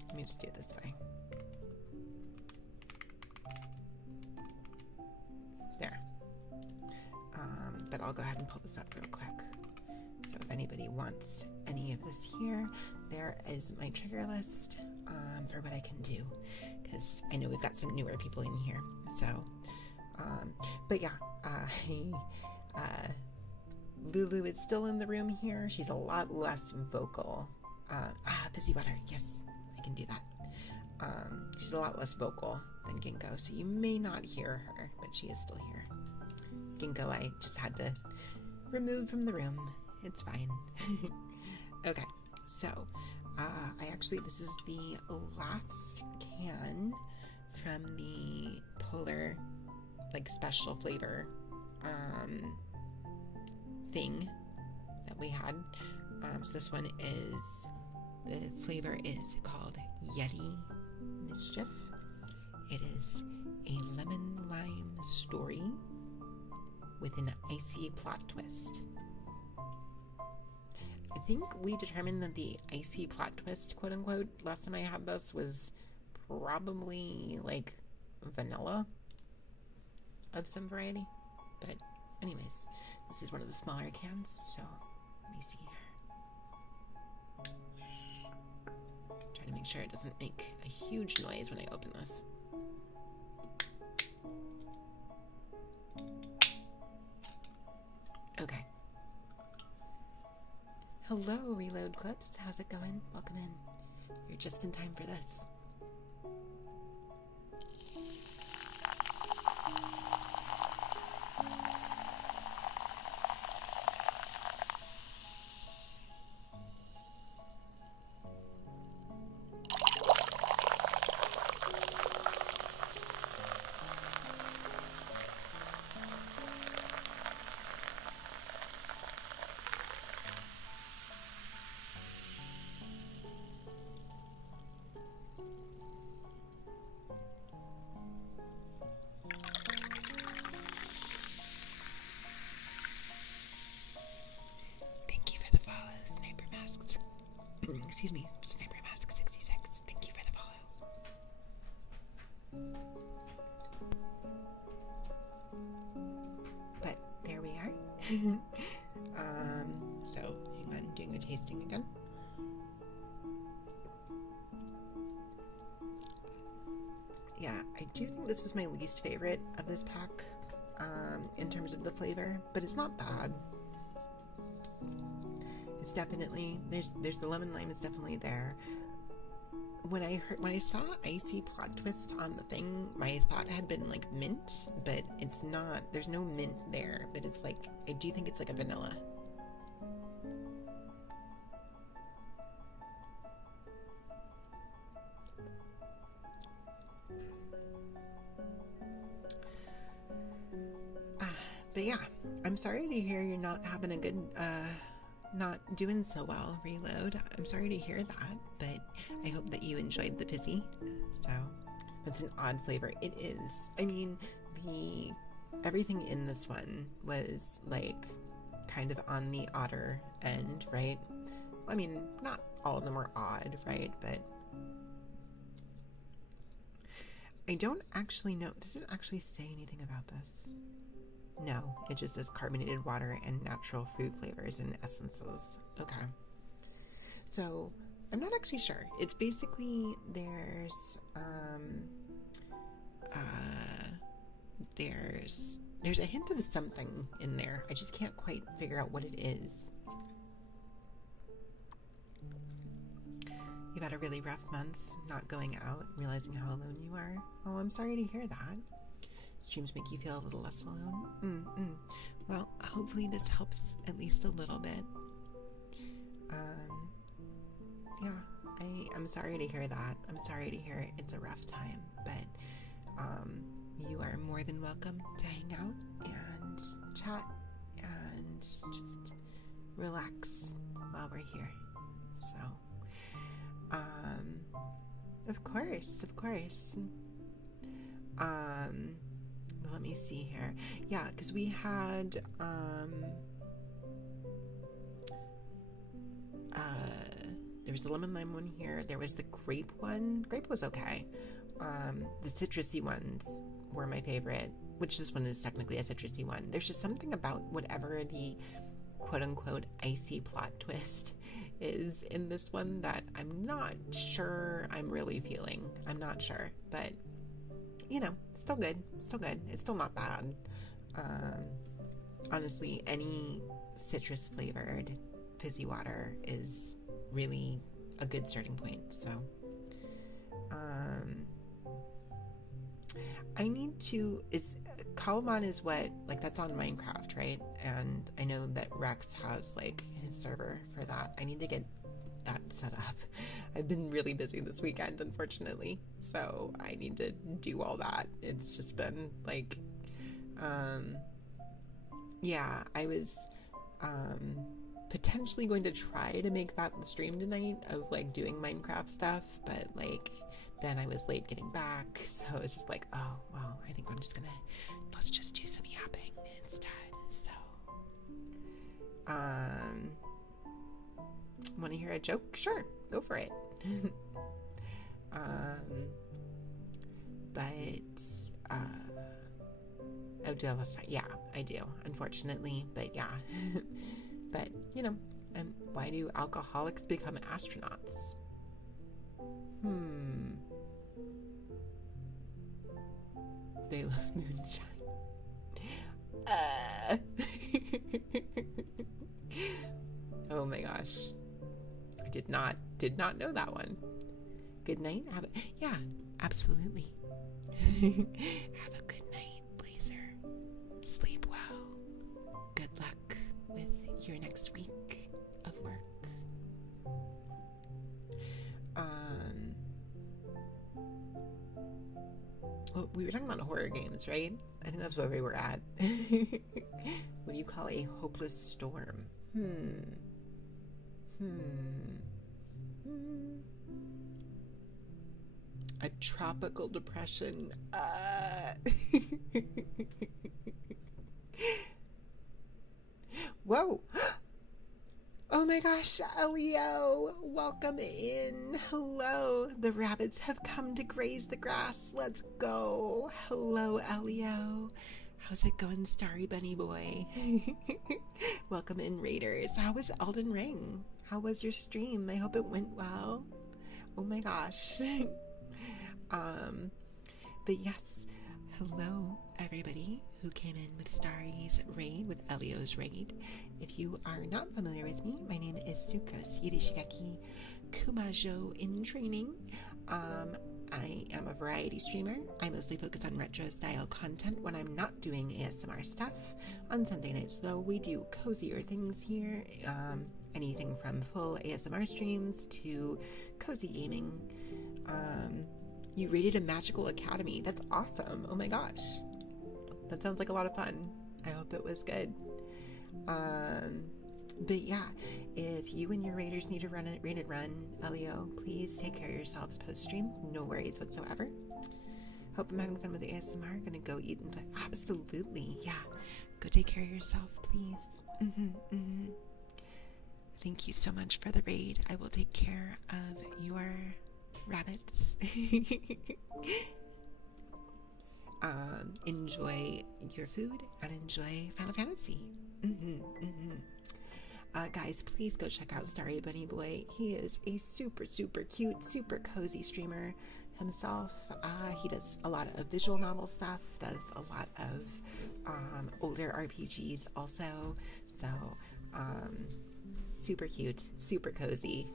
Let me just do it this way. There. But I'll go ahead and pull this up real quick. So if anybody wants any of this here, there is my trigger list for what I can do. Because I know we've got some newer people in here. So, but yeah, Lulu is still in the room here. She's a lot less vocal. Busy water. Yes, I can do that. She's a lot less vocal than Ginkgo, so you may not hear her, but she is still here. Ginkgo, I just had to remove from the room. It's fine. Okay, so this is the last can from the Polar, like, special flavor thing that we had. So this one is, the flavor is called Yeti Mischief. It is a lemon lime story with an icy plot twist. I think we determined that the icy plot twist, quote unquote, last time I had this was probably like vanilla of some variety. But anyways, this is one of the smaller cans, so let me see here. Trying to make sure it doesn't make a huge noise when I open this. Okay. Hello, Reload Clips. How's it going? Welcome in. You're just in time for this. Excuse me, Sniper Mask 66. Thank you for the follow. But there we are. So hang on, doing the tasting again. Yeah, I do think this was my least favorite of this pack, in terms of the flavor, but it's not bad. It's definitely, there's the lemon lime is definitely there. When I saw icy plot twist on the thing, my thought had been like mint, but it's not. There's no mint there, but it's like, I do think it's like a vanilla. But yeah, I'm sorry to hear you're not having a good, not doing so well, Reload. I'm sorry to hear that, but I hope that you enjoyed the fizzy. So that's an odd flavor. It is. I mean, everything in this one was like kind of on the odder end, right? I mean, not all of them were odd, right? But I don't actually know. Does it actually say anything about this? No, it just says carbonated water and natural fruit flavors and essences. Okay. So, I'm not actually sure. It's basically, there's a hint of something in there. I just can't quite figure out what it is. You've had a really rough month, not going out, realizing how alone you are. Oh, I'm sorry to hear that. Streams make you feel a little less alone. Well, hopefully this helps at least a little bit. Yeah, I'm sorry to hear that. I'm sorry to hear it's a rough time, but you are more than welcome to hang out and chat and just relax while we're here. So, of course. Let me see here. Yeah, because we had, there was the lemon lime one here. There was the grape one. Grape was okay. The citrusy ones were my favorite, which this one is technically a citrusy one. There's just something about whatever the quote-unquote icy plot twist is in this one that I'm not sure I'm really feeling. I'm not sure, but still good. It's still not bad. Honestly, any citrus flavored fizzy water is really a good starting point. So I need to, Kawaman is what, like, that's on Minecraft, right? And I know that Rex has, like, his server for that. I need to get that set up. I've been really busy this weekend, unfortunately, so I need to do all that. It's just been, like, yeah, I was, potentially going to try to make that the stream tonight of, like, doing Minecraft stuff, but, like, then I was late getting back, so it's just like, oh, well, I think let's just do some yapping instead. So, want to hear a joke? Sure, go for it. Yeah, I do, unfortunately, but yeah. But, why do alcoholics become astronauts? They love moonshine. Oh my gosh. I did not know that one. Good night. Yeah, absolutely. Have a good night, Blazer. Sleep well. Good luck with your next week of work. Well, we were talking about horror games, right? I think that's where we were at. What do you call a hopeless storm? A tropical depression. Whoa. Oh my gosh, Elio, welcome in. Hello. The rabbits have come to graze the grass. Let's go. Hello, Elio. How's it going, Starry Bunny Boy? Welcome in, Raiders. How was Elden Ring? How was your stream? I hope it went well. Oh my gosh. But yes, hello everybody who came in with Starry's raid, with Elio's raid. If you are not familiar with me, my name is Sukos Yirishigeki Kumajo in training. I am a variety streamer. I mostly focus on retro style content when I'm not doing ASMR stuff. On Sunday nights though, we do cozier things here. Anything from full ASMR streams to cozy gaming. You raided a magical academy. That's awesome. Oh my gosh. That sounds like a lot of fun. I hope it was good. But yeah, if you and your raiders need to run a raided run, Elio, please take care of yourselves post-stream. No worries whatsoever. Hope I'm having fun with the ASMR. Gonna go eat and absolutely, yeah. Go take care of yourself, please. Thank you so much for the raid. I will take care of your rabbits. Enjoy your food and enjoy Final Fantasy. Guys, please go check out Starry Bunny Boy. He is a super, super cute, super cozy streamer himself. He does a lot of visual novel stuff, does a lot of older RPGs also. So, super cute, super cozy,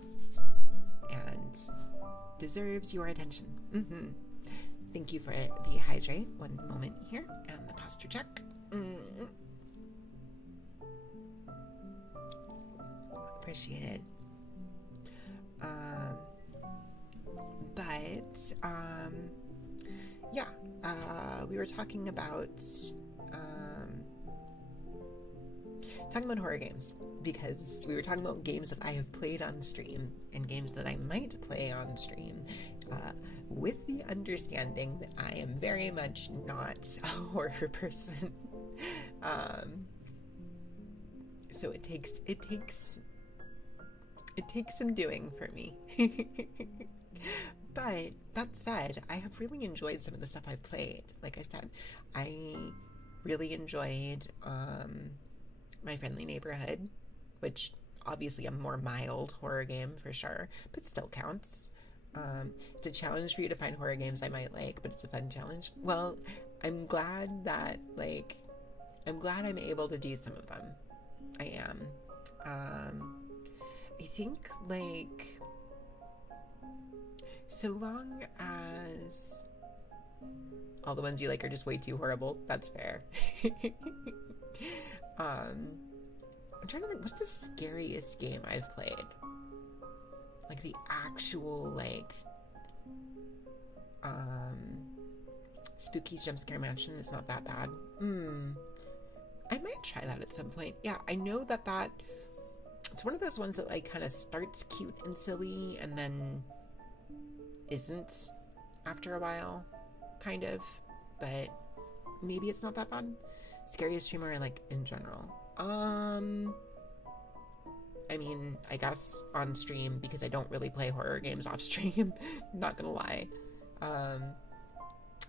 and deserves your attention. Thank you for the hydrate. One moment here, and the posture check. Appreciate it. Yeah, we were talking about horror games, because we were talking about games that I have played on stream and games that I might play on stream, with the understanding that I am very much not a horror person. So it takes some doing for me. But that said, I have really enjoyed some of the stuff I've played. Like I said, I really enjoyed My Friendly Neighborhood, which obviously a more mild horror game for sure, but still counts. It's a challenge for you to find horror games I might like, but it's a fun challenge. Well, I'm glad I'm able to do some of them. I am. I think, like, so long as all the ones you like are just way too horrible, that's fair. I'm trying to think, what's the scariest game I've played? Like the actual, like, Spooky's Jump Scare Mansion is not that bad. I might try that at some point. Yeah, I know that it's one of those ones that, like, kind of starts cute and silly and then isn't after a while, kind of, but maybe it's not that bad. Scariest streamer I like in general. I mean, I guess on stream, because I don't really play horror games off stream, not gonna lie.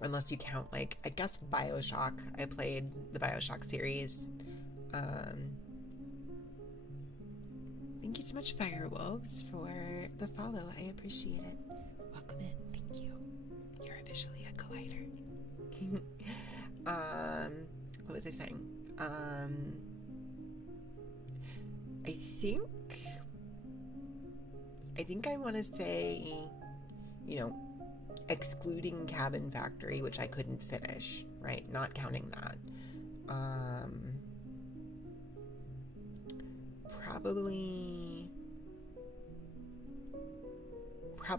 Unless you count, like, I guess BioShock. I played the BioShock series. Thank you so much, Firewolves, for the follow. I appreciate it. Welcome in. Thank you. You're officially a collider. What was I saying? I think I want to say, excluding Cabin Factory, which I couldn't finish, right? Not counting that.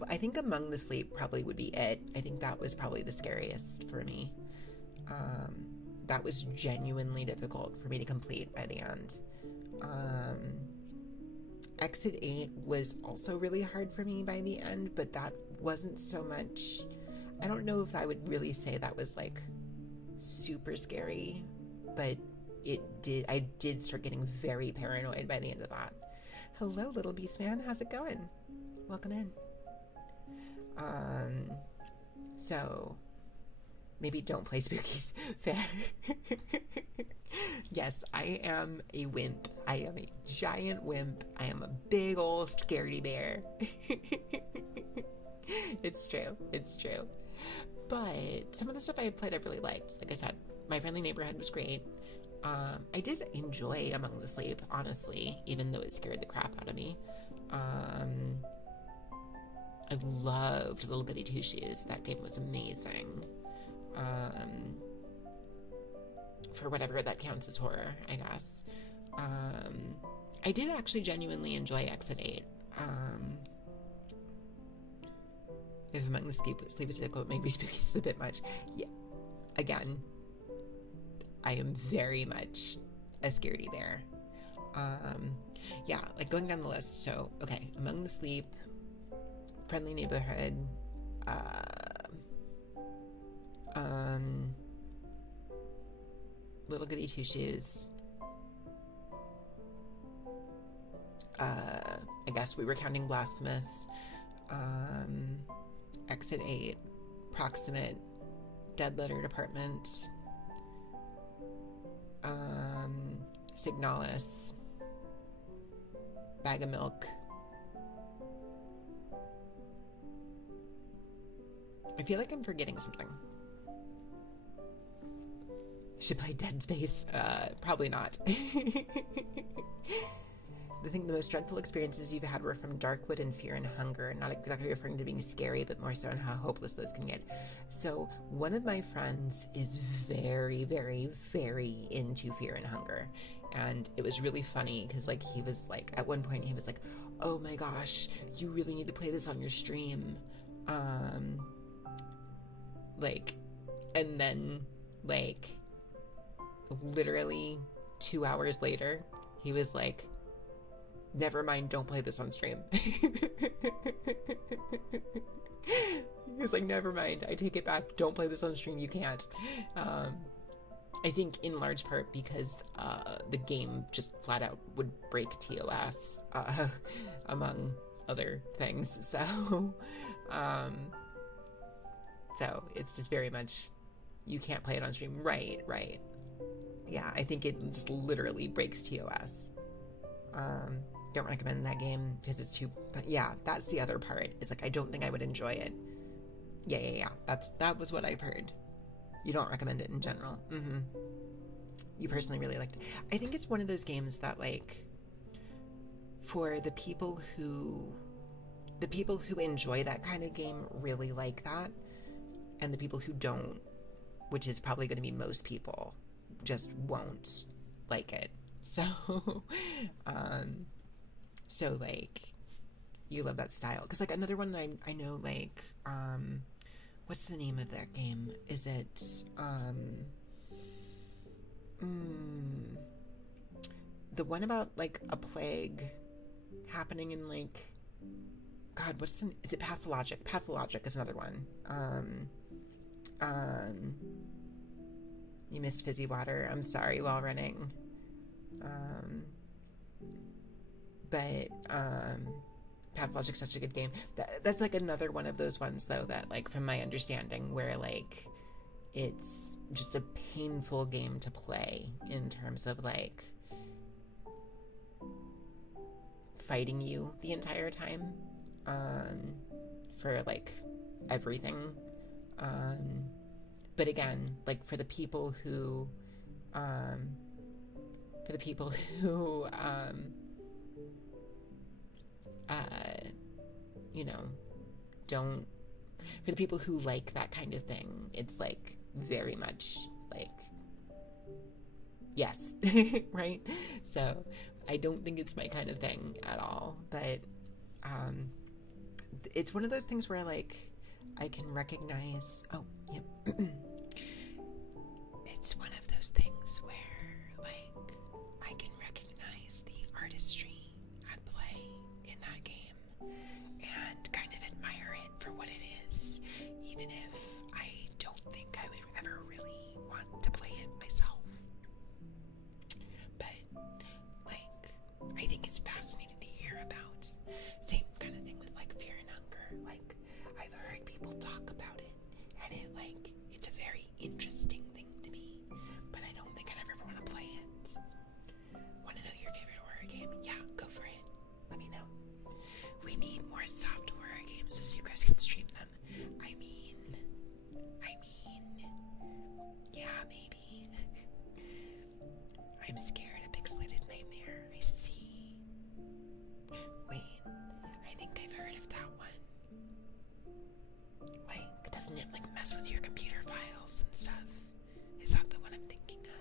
I think Among the Sleep probably would be it. I think that was probably the scariest for me. That was genuinely difficult for me to complete by the end. Exit 8 was also really hard for me by the end, but that wasn't so much. I don't know if I would really say that was, like, super scary, but I did start getting very paranoid by the end of that. Hello, Little Beast Man. How's it going? Welcome in. So maybe don't play Spookies. Fair. Yes, I am a wimp. I am a giant wimp. I am a big old scaredy bear. It's true. It's true. But some of the stuff I played I really liked. Like I said, My Friendly Neighborhood was great. I did enjoy Among the Sleep, honestly, even though it scared the crap out of me. I loved Little Goody Two Shoes. That game was amazing. For whatever that counts as horror, I guess. I did actually genuinely enjoy Exit 8. If Among the Sleep is difficult, maybe Spooky is a bit much. Yeah. Again, I am very much a scaredy bear. Yeah, like going down the list. So, okay, Among the Sleep, Friendly Neighborhood, Little Goody Two Shoes. I guess we were counting Blasphemous. Exit 8, Proximate, Dead Lettered Apartment, Signalis, Bag of Milk. I feel like I'm forgetting something. Should play Dead Space? Probably not. I think the most dreadful experiences you've had were from Darkwood and Fear and Hunger. Not exactly referring to being scary, but more so on how hopeless those can get. So one of my friends is very, very, very into Fear and Hunger. And it was really funny because, like, he was like, at one point he was like, oh my gosh, you really need to play this on your stream. And then like, literally 2 hours later, he was like, never mind, don't play this on stream. He was like, never mind, I take it back, don't play this on stream, you can't. I think in large part because the game just flat out would break TOS, among other things. So it's just very much, you can't play it on stream. Right. Yeah, I think it just literally breaks TOS. Don't recommend that game because it's too, but yeah, that's the other part. Is like, I don't think I would enjoy it. Yeah. That was what I've heard. You don't recommend it in general. Mm-hmm. You personally really liked it. I think it's one of those games that, like, for the people who enjoy that kind of game really like that, and the people who don't, which is probably going to be most people, just won't like it. So, like, you love that style. Because, like, another one I know, like, what's the name of that game? Is it, the one about, like, a plague happening in, like, God, is it Pathologic? Pathologic is another one. You missed Fizzy Water. I'm sorry, while running. But Pathologic's such a good game. That's like another one of those ones, though, that, like, from my understanding, where, like, it's just a painful game to play in terms of, like, fighting you the entire time, for, like, everything. But again, like, for the people who you know, don't, for the people who like that kind of thing, it's, like, very much, like, yes, right? So, I don't think it's my kind of thing at all, but, it's one of those things where, like, I can recognize, it's one of those things where, like, I can recognize the artistry at play in that game and kind of admire it for what it is, even if I don't think I would ever really want to play it myself. But, like, I think it's fascinating to hear about. Same kind of thing with, like, Fear and Hunger. Like, I've heard people talk about it, and it, like, it's a very interesting thing to me, but I don't think I'd ever want to play it. Want to know your favorite horror game? Yeah, go for it. Let me know. We need more soft horror games so you guys can stream them. I mean, yeah, maybe. I'm scared of Pixelated Nightmare. I see. Wait, I think I've heard of that one. Like, doesn't it, like, mess with your computer files and stuff? Is that the one I'm thinking of?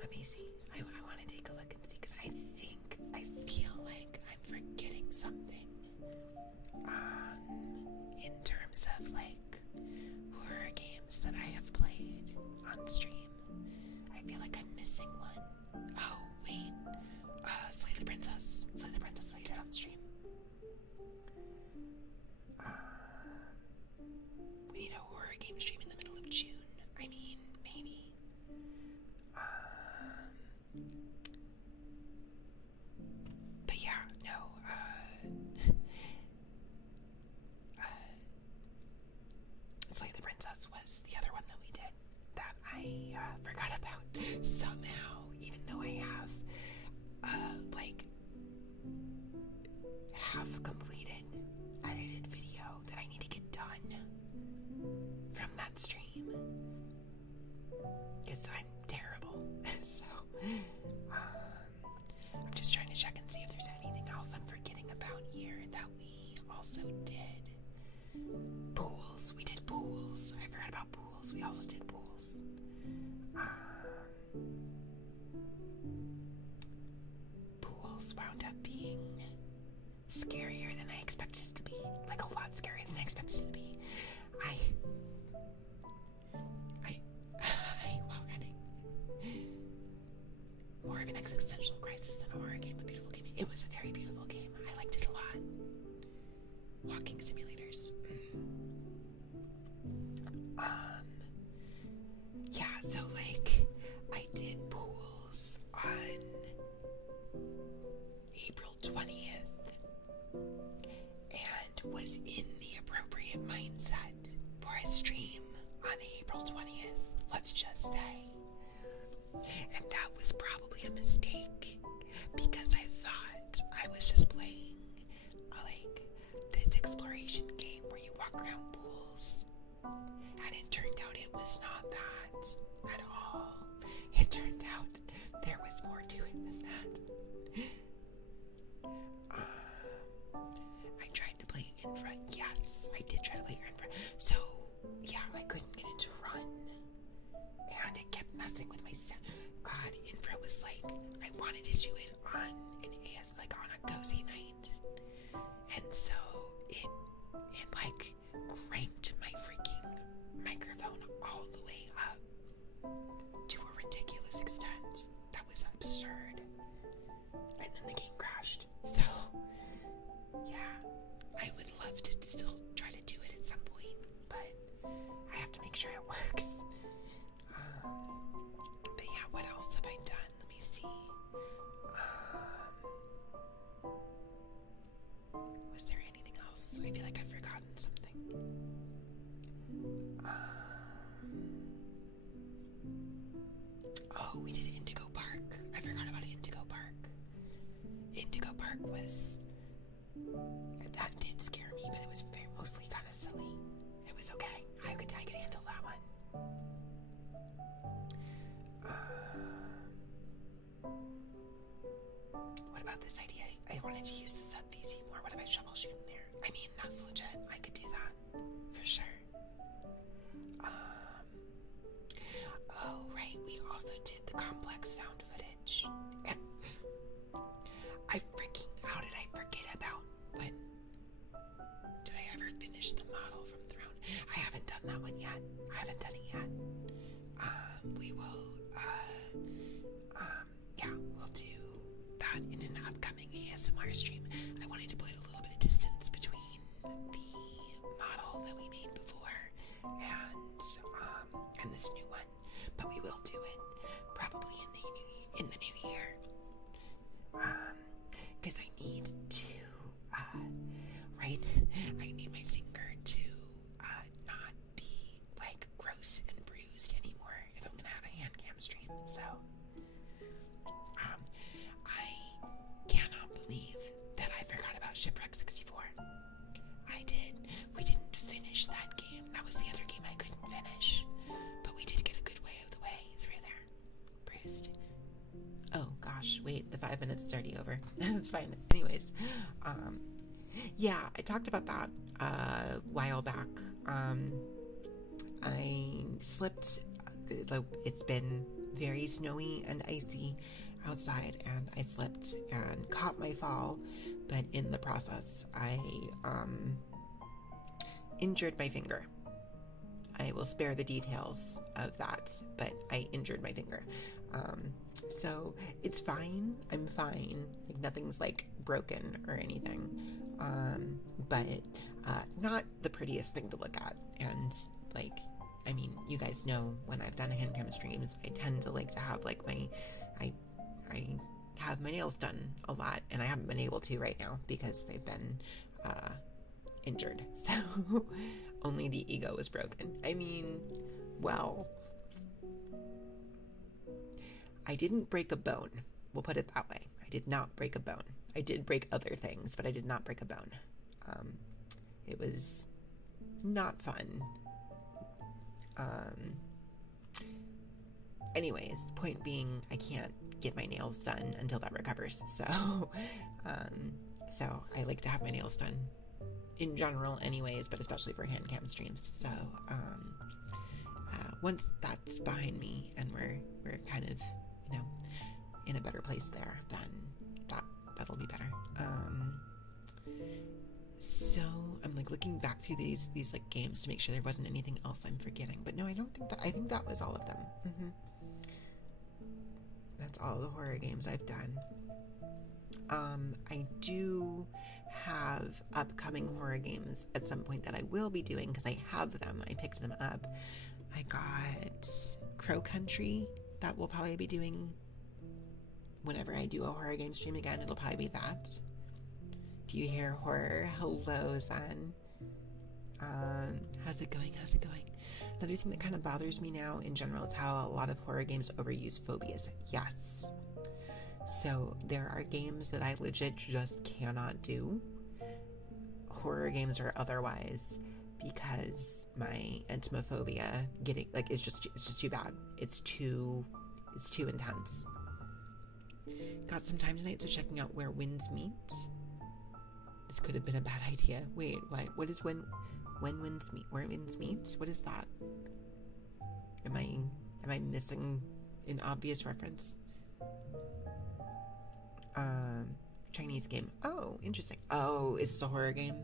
Let me see. I want to take a look and see, because I feel like I'm forgetting something. In terms of, like, horror games that I have played on stream. I feel like I'm missing one. Oh, wait. Slay the Princess. Slay the Princess I did on stream. We need a horror game stream in the middle of June. I mean, maybe. But yeah, no, Slay the Princess was the other one that we did that I forgot about somehow, even though I have like, half completed edited video that I need to get done from that stream, because I'm terrible. So I'm just trying to check and see if there's anything else I'm forgetting about here that we also did. Pools. We did pools. I forgot about pools. We also did pools. Pools wound up being scarier than I expected it to be. like a lot scarier than I expected it to be. While running, more of an existential crisis than a horror game, a beautiful game. It was a very beautiful game. I liked it a lot. Walking simulators. Yeah, so like I did pools on April 20th and was in the appropriate mindset for a stream on April 20th, let's just say. And that was probably a mistake because I thought I was just playing like this exploration game where you walk around pools. And it turned out it was not that at all. It turned out there was more to it than that. I tried to play Infra. Yes, I did try to play Infra. So, yeah, I couldn't get it to run. And it kept messing with my set. God, Infra was like, I wanted to do it on an AS, like on a cozy night. And so it like cranked my freaking microphone all the way up to a ridiculous extent. That was absurd. And then the game crashed. So, yeah, I would love to still try to do it at some point, but I have to make sure it works. But yeah, what else have I done? Let me see. Was there anything else? I feel like I've forgotten something. Oh, we did Indigo Park. I forgot about Indigo Park. Indigo Park that did scare me, but it was mostly kind of silly. It was okay. I could handle that one. What about this idea? I wanted to use the sub-VC more. What about troubleshooting there? I mean, that's legit. I could do that for sure. Oh, right. We also did the complex found footage. And how did I forget about when? Did I ever finish the model from Throne? I haven't done that one yet. I haven't done it yet. We will, we'll do that in an upcoming ASMR stream. I wanted to put a little bit of distance between the model that we made before and this new one, but we will do it probably in the new year. Because I need to, I need my finger to not be like gross and bruised anymore if I'm gonna have a hand cam stream. So, I cannot believe that I forgot about Shipwreck 64. I did. We didn't finish that game. That was the other game I couldn't finish. But we did get a good way of the way through there. Bruised. Oh gosh, wait, the 5 minutes is already over. That's fine. Anyways, yeah, I talked about that a while back. I slipped. It's been very snowy and icy outside, and I slipped and caught my fall, but in the process, I injured my finger. I will spare the details of that, but I injured my finger. So it's fine. I'm fine. Like nothing's like broken or anything. But not the prettiest thing to look at. And like, I mean, you guys know when I've done hand cam streams, I tend to like to have like I have my nails done a lot, and I haven't been able to right now because they've been injured. So only the ego is broken. I mean, well, I didn't break a bone. We'll put it that way. I did not break a bone. I did break other things, but I did not break a bone. It was not fun. Anyways, point being, I can't get my nails done until that recovers. So, so I like to have my nails done in general anyways, but especially for hand cam streams. So, once that's behind me and we're kind of, you know, in a better place there, then that'll be better. So I'm like looking back through these like games to make sure there wasn't anything else I'm forgetting. But no, I don't think that. I think that was all of them. That's all the horror games I've done. I do have upcoming horror games at some point that I will be doing because I have them. I picked them up. I got Crow Country that we'll probably be doing whenever I do a horror game stream again. It'll probably be that. Do you hear horror? Hello, Zen. How's it going? Another thing that kind of bothers me now in general is how a lot of horror games overuse phobias. Yes. So there are games that I legit just cannot do, horror games or otherwise, because my entomophobia it's just too bad. It's too intense. Got some time tonight, so checking out Where Winds Meet. This could have been a bad idea. Wait, what is when winds meet? Where winds meet? What is that? Am I missing an obvious reference? Chinese game. Oh, interesting. Oh, is this a horror game?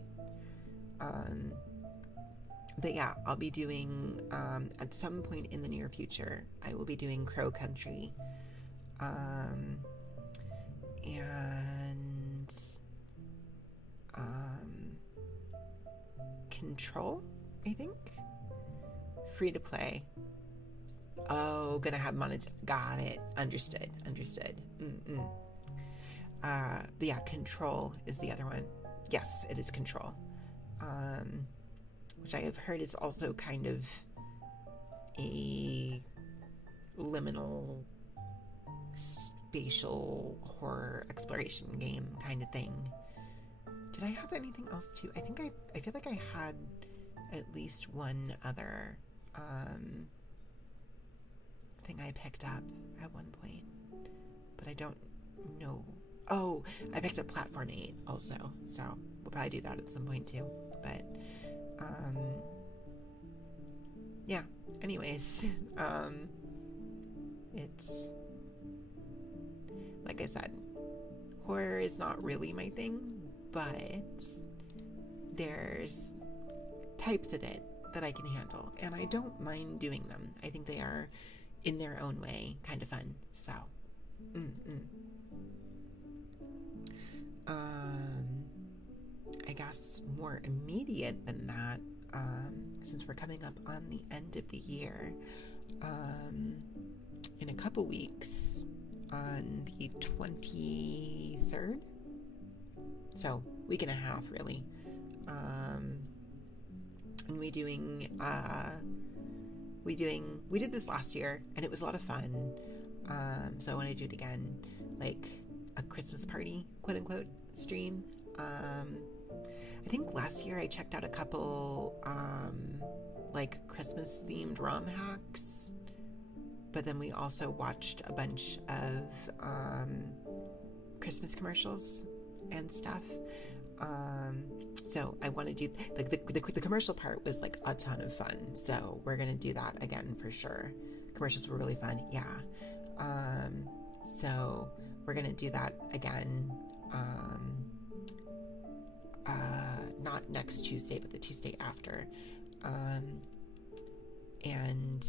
But yeah, I'll be doing at some point in the near future, I will be doing Crow Country. And Control, I think. Free to play. Oh, gonna have monetization. Got it. Understood. But yeah, Control is the other one. Yes, it is Control. Which I have heard is also kind of a liminal spatial horror exploration game kind of thing. Did I have anything else too? I think I feel like I had at least one other thing I picked up at one point, but I don't know. Oh, I picked up Platform 8 also, so we'll probably do that at some point too. But yeah, anyways, it's like I said, horror is not really my thing, but there's types of it that I can handle, and I don't mind doing them. I think they are, in their own way, kind of fun. So, I guess more immediate than that, since we're coming up on the end of the year, in a couple weeks, on the 23rd, so week and a half really, and we did this last year and it was a lot of fun, so I want to do it again, like a Christmas party, quote unquote, stream. I think last year I checked out a couple like Christmas themed ROM hacks, but then we also watched a bunch of Christmas commercials and stuff. So I want to do like the commercial part was like a ton of fun, so we're gonna do that again for sure. Commercials were really fun, yeah. So we're gonna do that again, not next Tuesday, but the Tuesday after. And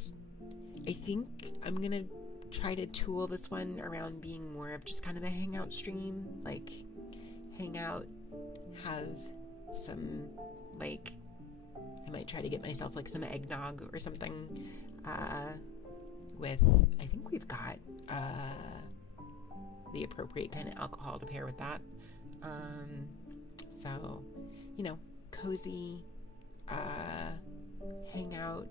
I think I'm gonna try to tool this one around being more of just kind of a hangout stream, like hang out, have some, like, I might try to get myself like some eggnog or something, with, I think we've got the appropriate kind of alcohol to pair with that. So, you know, cozy, hang out,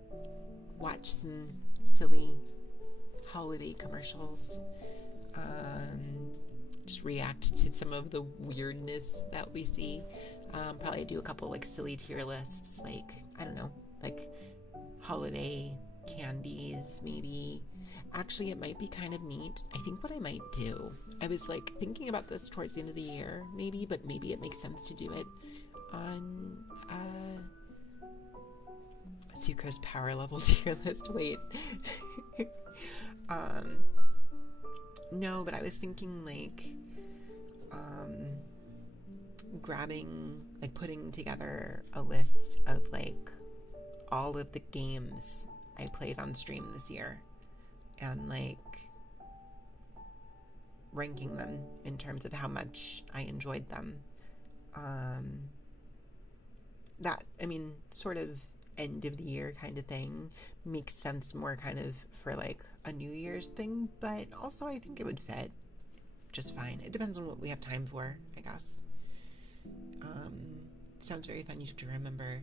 watch some silly holiday commercials, just react to some of the weirdness that we see. Probably do a couple like silly tier lists, like, I don't know, like holiday candies maybe. Actually, it might be kind of neat. I think what I might do, I was like thinking about this towards the end of the year maybe, but maybe it makes sense to do it on Sucrose power level tier list. Wait. No, but I was thinking like putting together a list of like all of the games I played on stream this year and like ranking them in terms of how much I enjoyed them. That, I mean, sort of end of the year kind of thing makes sense more kind of for like a New Year's thing, but also I think it would fit just fine. It depends on what we have time for, I guess. Sounds very fun. You have to remember.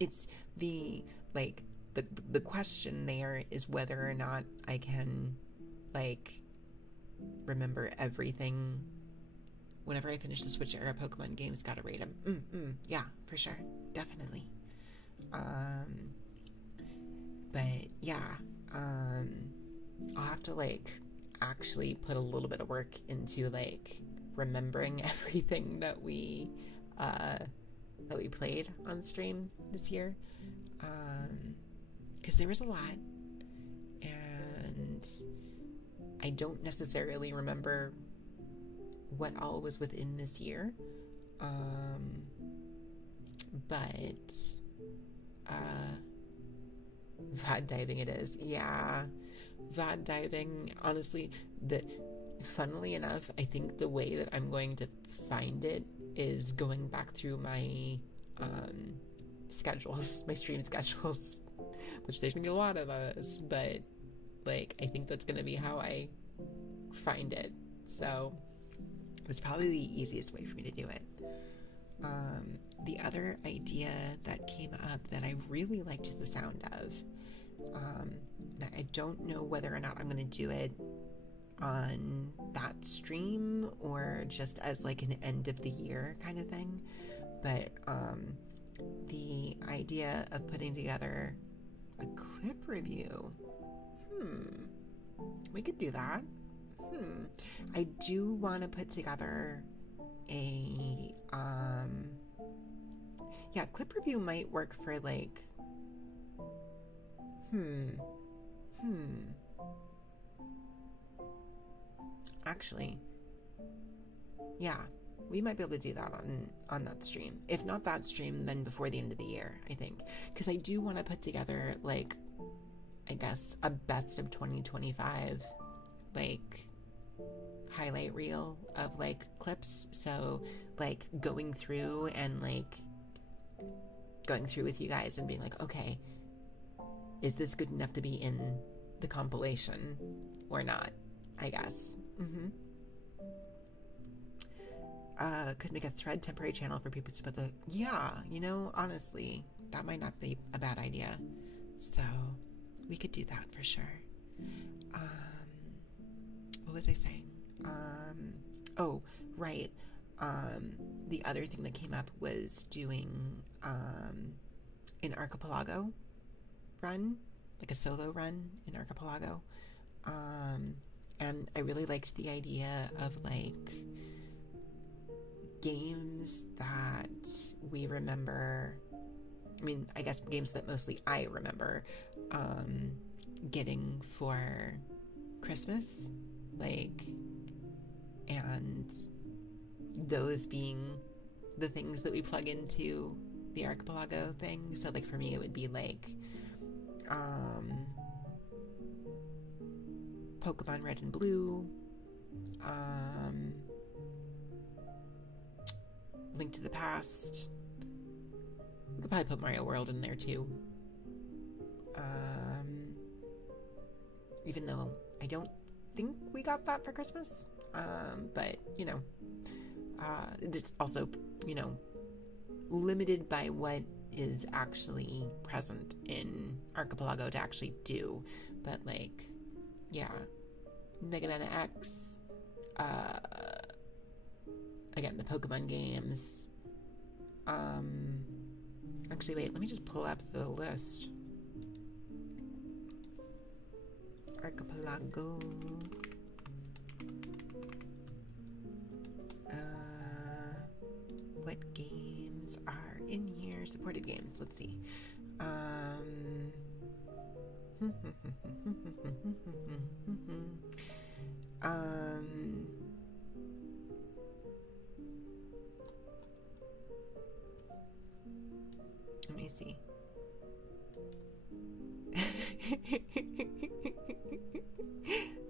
It's the like the question there is whether or not I can like remember everything. Whenever I finish the Switch era Pokemon games, gotta rate them. Yeah, for sure, definitely. But yeah, I'll have to like actually put a little bit of work into like remembering everything that we played on stream this year, because there was a lot, and I don't necessarily remember what all was within this year, but VOD diving it is. Yeah, VOD diving, honestly, funnily enough, I think the way that I'm going to find it is going back through my schedules, my stream schedules, which there's gonna be a lot of those, but like I think that's gonna be how I find it. So it's probably the easiest way for me to do it. The other idea that came up that I really liked the sound of, and I don't know whether or not I'm going to do it on that stream or just as like an end of the year kind of thing, but the idea of putting together a clip review. We could do that. I do want to put together a clip review might work for like actually, yeah, we might be able to do that on that stream. If not that stream, then before the end of the year, I think, because I do want to put together like, I guess, a best of 2025 like highlight reel of like clips. So like going through with you guys and being like, okay, is this good enough to be in the compilation or not, I guess. Could make a thread temporary channel for people to put honestly, that might not be a bad idea. So we could do that for sure. What was I saying? Oh, right. The other thing that came up was doing an archipelago run, like a solo run in archipelago. And I really liked the idea of like games that we remember. I mean, I guess games that mostly I remember getting for Christmas, like, and those being the things that we plug into the archipelago thing. So like for me it would be like Pokemon Red and Blue, Link to the Past. We could probably put Mario World in there too, even though I don't think we got that for Christmas, but it's also limited by what is actually present in Archipelago to actually do. But like, yeah, Mega Man X, again, the Pokemon games. Actually, wait, let me just pull up the list. Archipelago. What games are in here? Supported games. Let's see.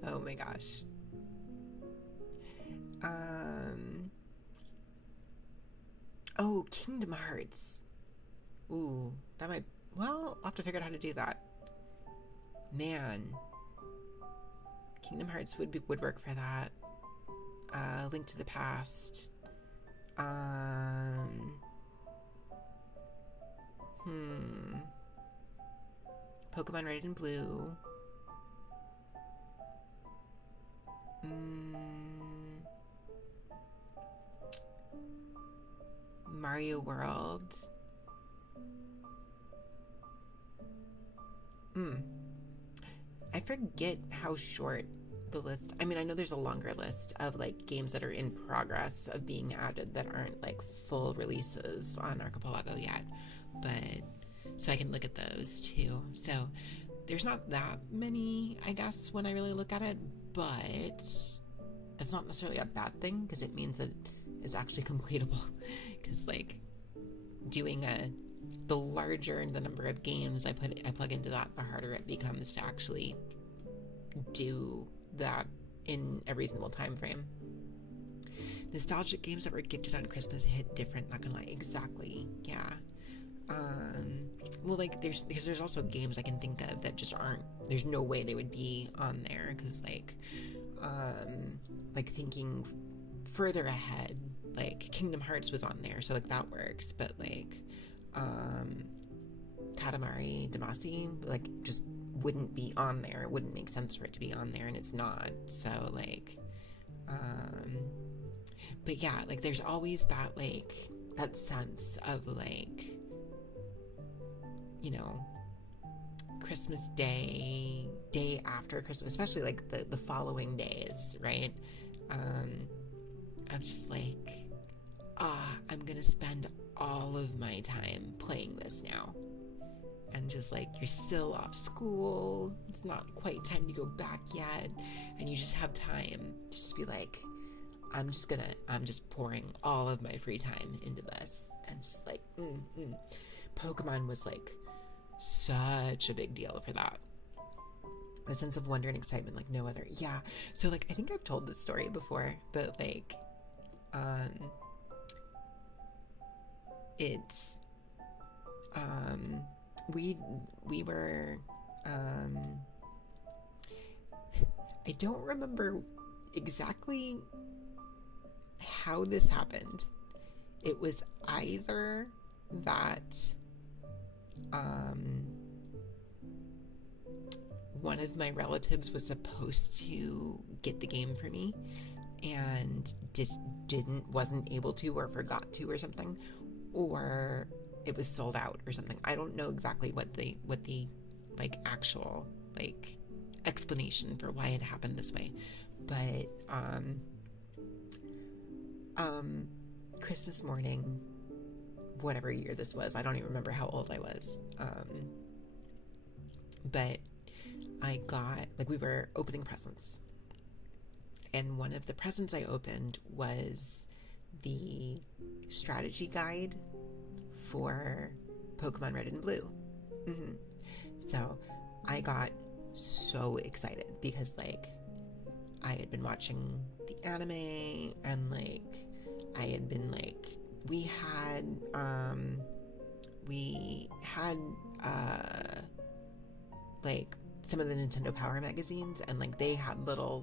Oh my gosh. Um. Oh, Kingdom Hearts. Ooh, that might. Well, I'll have to figure out how to do that. Man, Kingdom Hearts would work for that. Link to the Past. Um. Pokemon Red and Blue. Mario World. I forget how short the list. I mean, I know there's a longer list of like games that are in progress of being added that aren't like full releases on Archipelago yet, but so I can look at those too. So there's not that many, I guess, when I really look at it, but that's not necessarily a bad thing because it means that it's actually completable. Because like doing the larger the number of games I plug into that, the harder it becomes to actually do that in a reasonable time frame. Nostalgic games that were gifted on Christmas hit different, not gonna lie. Exactly, yeah. Well, like there's also games I can think of that just aren't. There's no way they would be on there because like thinking further ahead, like Kingdom Hearts was on there, so like that works. But like Katamari Damacy like just wouldn't be on there. It wouldn't make sense for it to be on there, and it's not. So like but yeah, like there's always that like that sense of like, you know, Christmas day after Christmas, especially like the following days, right? I'm just like, I'm gonna spend all of my time playing this now. And just like, you're still off school, it's not quite time to go back yet, and you just have time to just be like, I'm just pouring all of my free time into this. And just like, Pokemon was like such a big deal for that. A sense of wonder and excitement like no other. Yeah. So like, I think I've told this story before, but like, it's, we were, I don't remember exactly how this happened. It was either that, one of my relatives was supposed to get the game for me and just wasn't able to, or forgot to, or something, or it was sold out or something. I don't know exactly what the like actual like explanation for why it happened this way, but Christmas morning, whatever year this was, I don't even remember how old I was, but I got, like, we were opening presents, and one of the presents I opened was the strategy guide for Pokemon Red and Blue. So I got so excited because like I had been watching the anime, and like I had been like, we had like some of the Nintendo Power magazines, and like they had little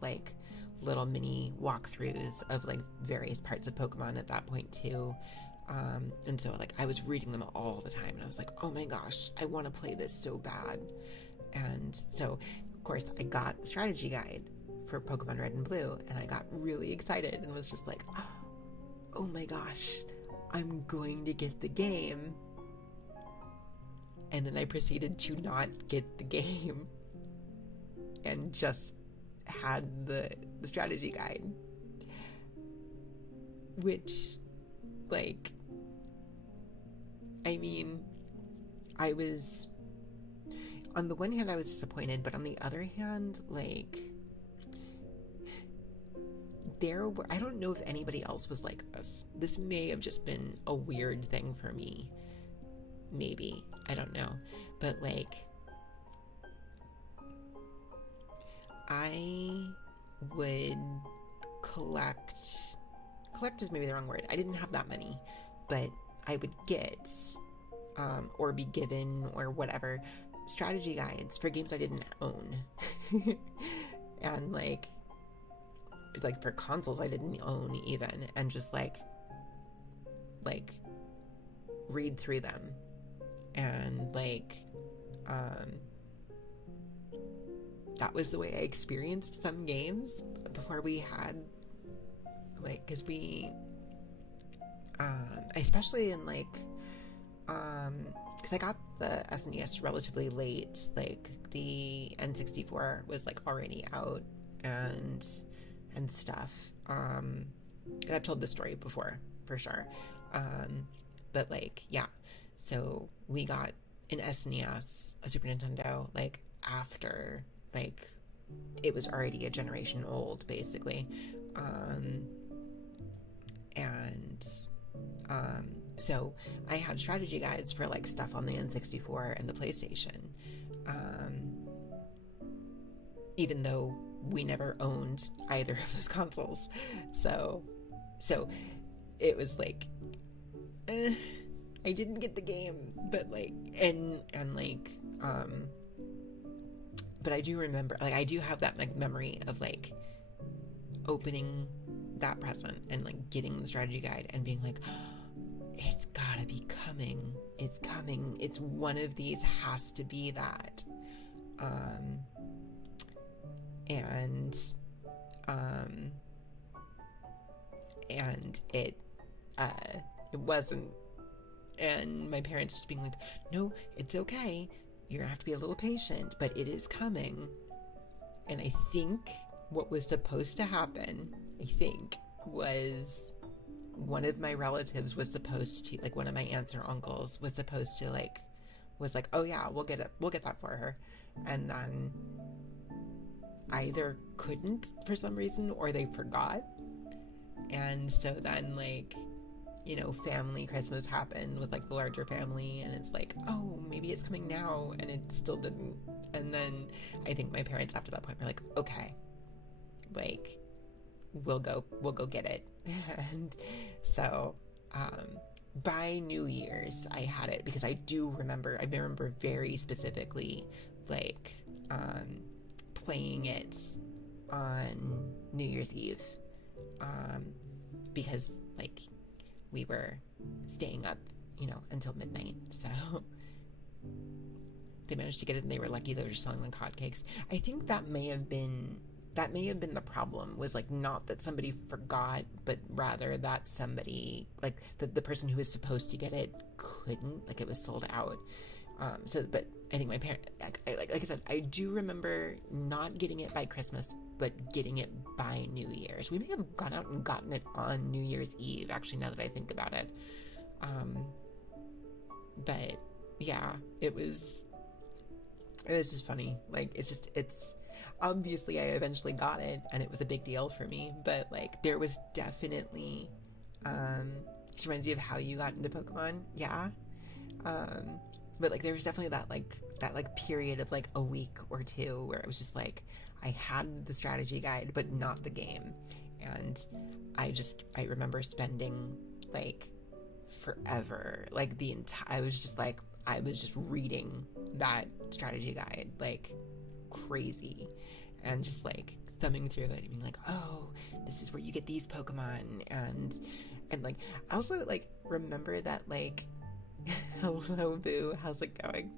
mini walkthroughs of like various parts of Pokemon at that point too. And so like I was reading them all the time, and I was like, oh my gosh, I want to play this so bad. And so of course I got the strategy guide for Pokemon Red and Blue, and I got really excited and was just like, oh my gosh, I'm going to get the game. And then I proceeded to not get the game and just had the strategy guide, which, like, I mean, I was, on the one hand I was disappointed, but on the other hand, like, I don't know if anybody else was like this. This may have just been a weird thing for me. Maybe. I don't know. But like, I would collect is maybe the wrong word. I didn't have that many, but I would get or be given or whatever strategy guides for games I didn't own. And like for consoles I didn't own even, and just like read through them, and that was the way I experienced some games before we had because we especially in because I got the SNES relatively late. Like the N64 was already out and stuff. I've told this story before for sure. But yeah, so we got an SNES, a Super Nintendo, after it was already a generation old, basically. So I had strategy guides for stuff on the N64 and the PlayStation, even though we never owned either of those consoles. So it was I didn't get the game, but but I do remember, I do have that memory of opening that present and getting the strategy guide and being it's gotta be coming. It's coming. It's one of these has to be that. And it wasn't. And my parents just being no, it's okay. You're gonna have to be a little patient, but it is coming. And I think what was supposed to happen, was one of my relatives was supposed to, one of my aunts or uncles was supposed to oh yeah, we'll get that for her. And then either couldn't for some reason, or they forgot. And so then family Christmas happened with the larger family, and it's oh, maybe it's coming now, and it still didn't. And then I think my parents after that point were okay, we'll go get it. And so by New Year's I had it, because I remember very specifically playing it on New Year's Eve, because we were staying up until midnight, so they managed to get it, and they were lucky. They were just selling hotcakes. I think that may have been the problem, was not that somebody forgot, but rather that somebody the person who was supposed to get it couldn't, it was sold out. But I think my parents, like I said, I do remember not getting it by Christmas, but getting it by New Year's. We may have gone out and gotten it on New Year's Eve, actually, now that I think about it. But yeah, it was just funny. It's obviously I eventually got it, and it was a big deal for me, but there was definitely it reminds you of how you got into Pokemon. Yeah. But there was definitely that period of a week or two where it was just I had the strategy guide but not the game, and I remember spending forever, I was just reading that strategy guide crazy, and just thumbing through it and being oh, this is where you get these Pokemon, and I also remember that hello Boo, how's it going?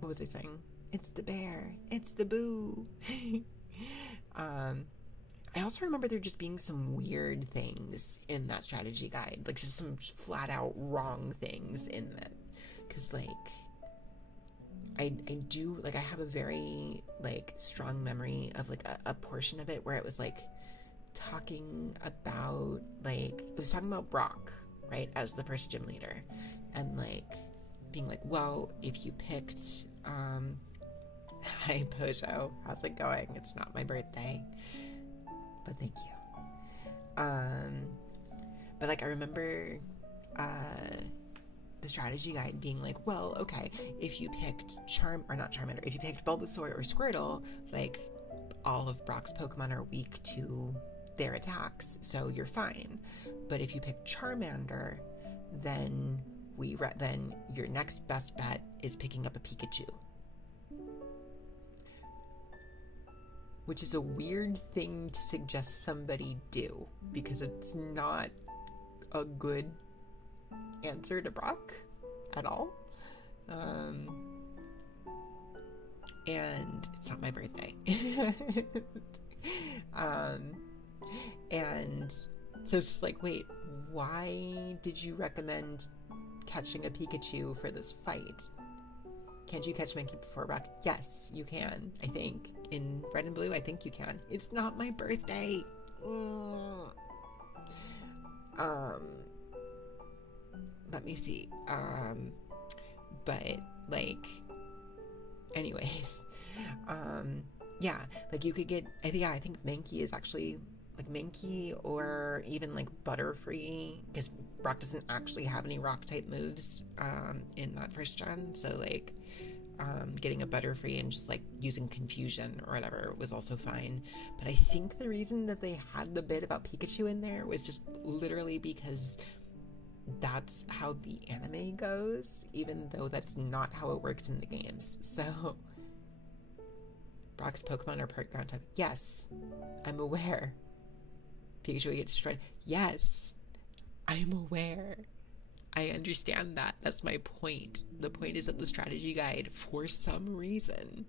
What was I saying? It's the bear, it's the Boo. I also remember there just being some weird things in that strategy guide, just some flat out wrong things in it, because I do I have a very strong memory of a portion of it where it was talking about it was talking about Brock, right, as the first gym leader, and being well, if you picked hi Pojo, how's it going? It's not my birthday, but thank you. But I remember the strategy guide being like, well, okay, if you picked if you picked Bulbasaur or Squirtle, like, all of Brock's Pokemon are weak to their attacks, so you're fine. But if you pick Charmander, then your next best bet is picking up a Pikachu. Which is a weird thing to suggest somebody do, because it's not a good answer to Brock at all. And it's not my birthday. And so it's just like, wait, why did you recommend catching a Pikachu for this fight? Can't you catch Mankey before Brock? Yes, you can, I think. In Red and Blue, I think you can. It's not my birthday! Ugh. Let me see. But, like, anyways. Yeah, like, you could get, I think Mankey is actually, like, Mankey or even, like, Butterfree, because Brock doesn't actually have any rock-type moves, in that first gen, so, like, getting a Butterfree and just, like, using Confusion or whatever was also fine. But I think the reason that they had the bit about Pikachu in there was just literally because that's how the anime goes, even though that's not how it works in the games. So, Brock's Pokemon are part ground type. Yes, I'm aware. Pikachu will get destroyed. Yes, I'm aware. I understand that. That's my point. The point is that the strategy guide, for some reason,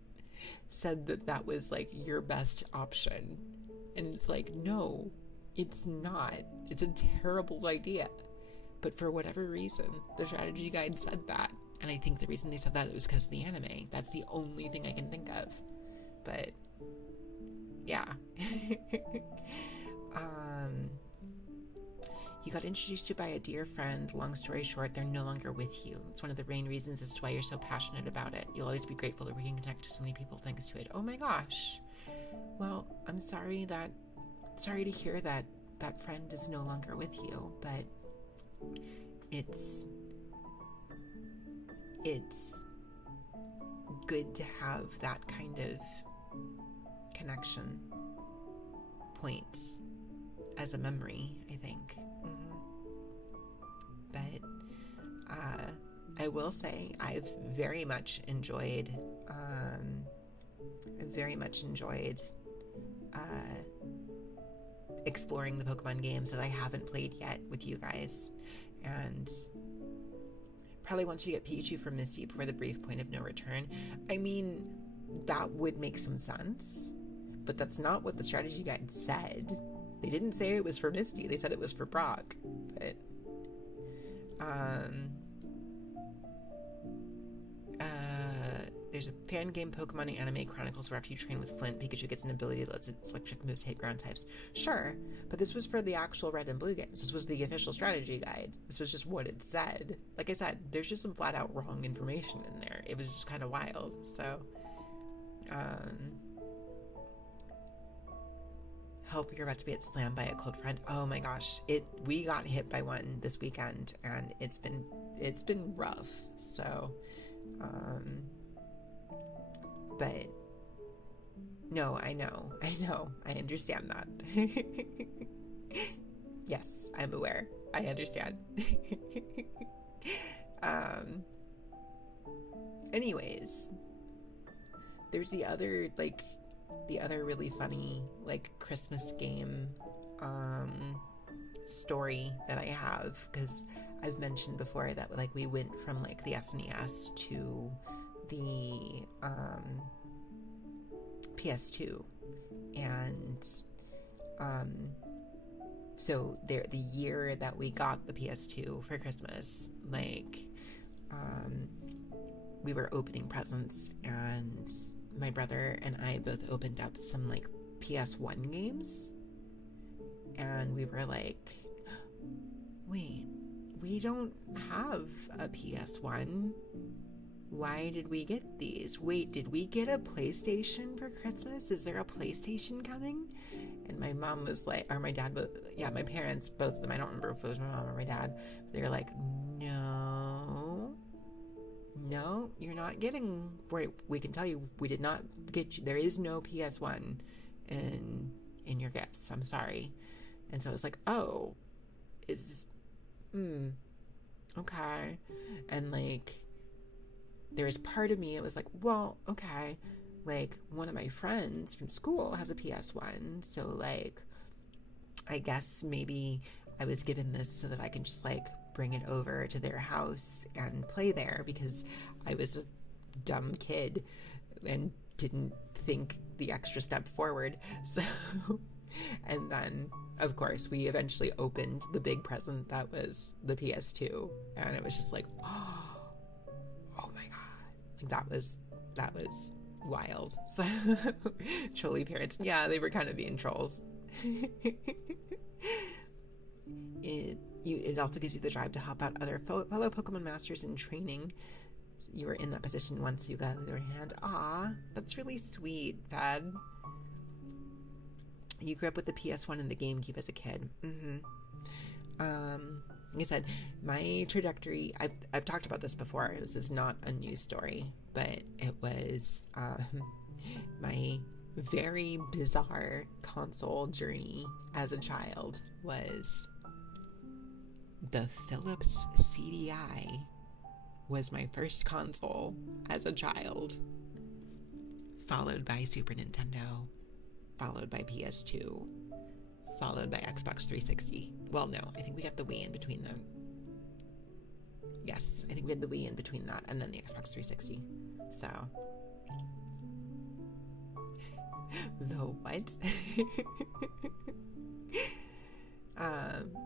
said that that was, like, your best option. And it's like, no, it's not. It's a terrible idea. But for whatever reason, the strategy guide said that. And I think the reason they said that was because of the anime. That's the only thing I can think of. But, yeah. You got introduced to by a dear friend. Long story short, they're no longer with you. It's one of the main reasons as to why you're so passionate about it. You'll always be grateful that we can connect to so many people thanks to it. Oh my gosh. Well, I'm sorry to hear that that friend is no longer with you, but it's good to have that kind of connection point as a memory, I think. But I will say I've very much enjoyed exploring the Pokemon games that I haven't played yet with you guys, and probably once you get Pikachu from Misty before the brief point of no return. I mean, that would make some sense, but that's not what the strategy guide said. They didn't say it was for Misty, they said it was for Brock. But there's a fan game Pokemon Anime Chronicles where after you train with Flint, Pikachu gets an ability that lets its electric moves hit ground types. Sure, but this was for the actual Red and Blue games. This was the official strategy guide. This was just what it said. Like I said, there's just some flat out wrong information in there. It was just kind of wild. So, help, you're about to get slammed by a cold front. Oh my gosh, we got hit by one this weekend, and it's been rough. So, but no, I know, I understand that. Yes, I'm aware. I understand. Anyways, there's the other really funny, like, Christmas game story that I have, because I've mentioned before that, like, we went from, like, the SNES to the PS2, and so the year that we got the PS2 for Christmas, like, we were opening presents, and my brother and I both opened up some, like, PS1 games, and we were like, wait, we don't have a PS1. Why did we get these? Wait, did we get a PlayStation for Christmas? Is there a PlayStation coming? And my mom was like, or my dad, my parents, both of them, I don't remember if it was my mom or my dad, they were like, no. getting, we can tell you, we did not get you, there is no PS1 in your gifts. I'm sorry. And so it's like, oh, okay. And like, there's part of me, it was like, well, okay, like one of my friends from school has a PS1, so like I guess maybe I was given this so that I can just like bring it over to their house and play there, because I was a dumb kid and didn't think the extra step forward. So and then of course we eventually opened the big present that was the PS2, and it was just like, oh my god, like that was wild. So trolley parents, yeah, they were kind of being trolls. It also gives you the drive to help out other fellow Pokemon masters in training. You were in that position once you got in their hand. Aw, that's really sweet, Dad. You grew up with the PS1 and the GameCube as a kid. Like I said, my trajectory, I've talked about this before. This is not a news story, but it was my very bizarre console journey as a child was the Philips CDI was my first console as a child, followed by Super Nintendo, followed by PS2, followed by Xbox 360. Well, no, I think we got the Wii in between them. Yes, I think we had the Wii in between that and then the Xbox 360. So, the what?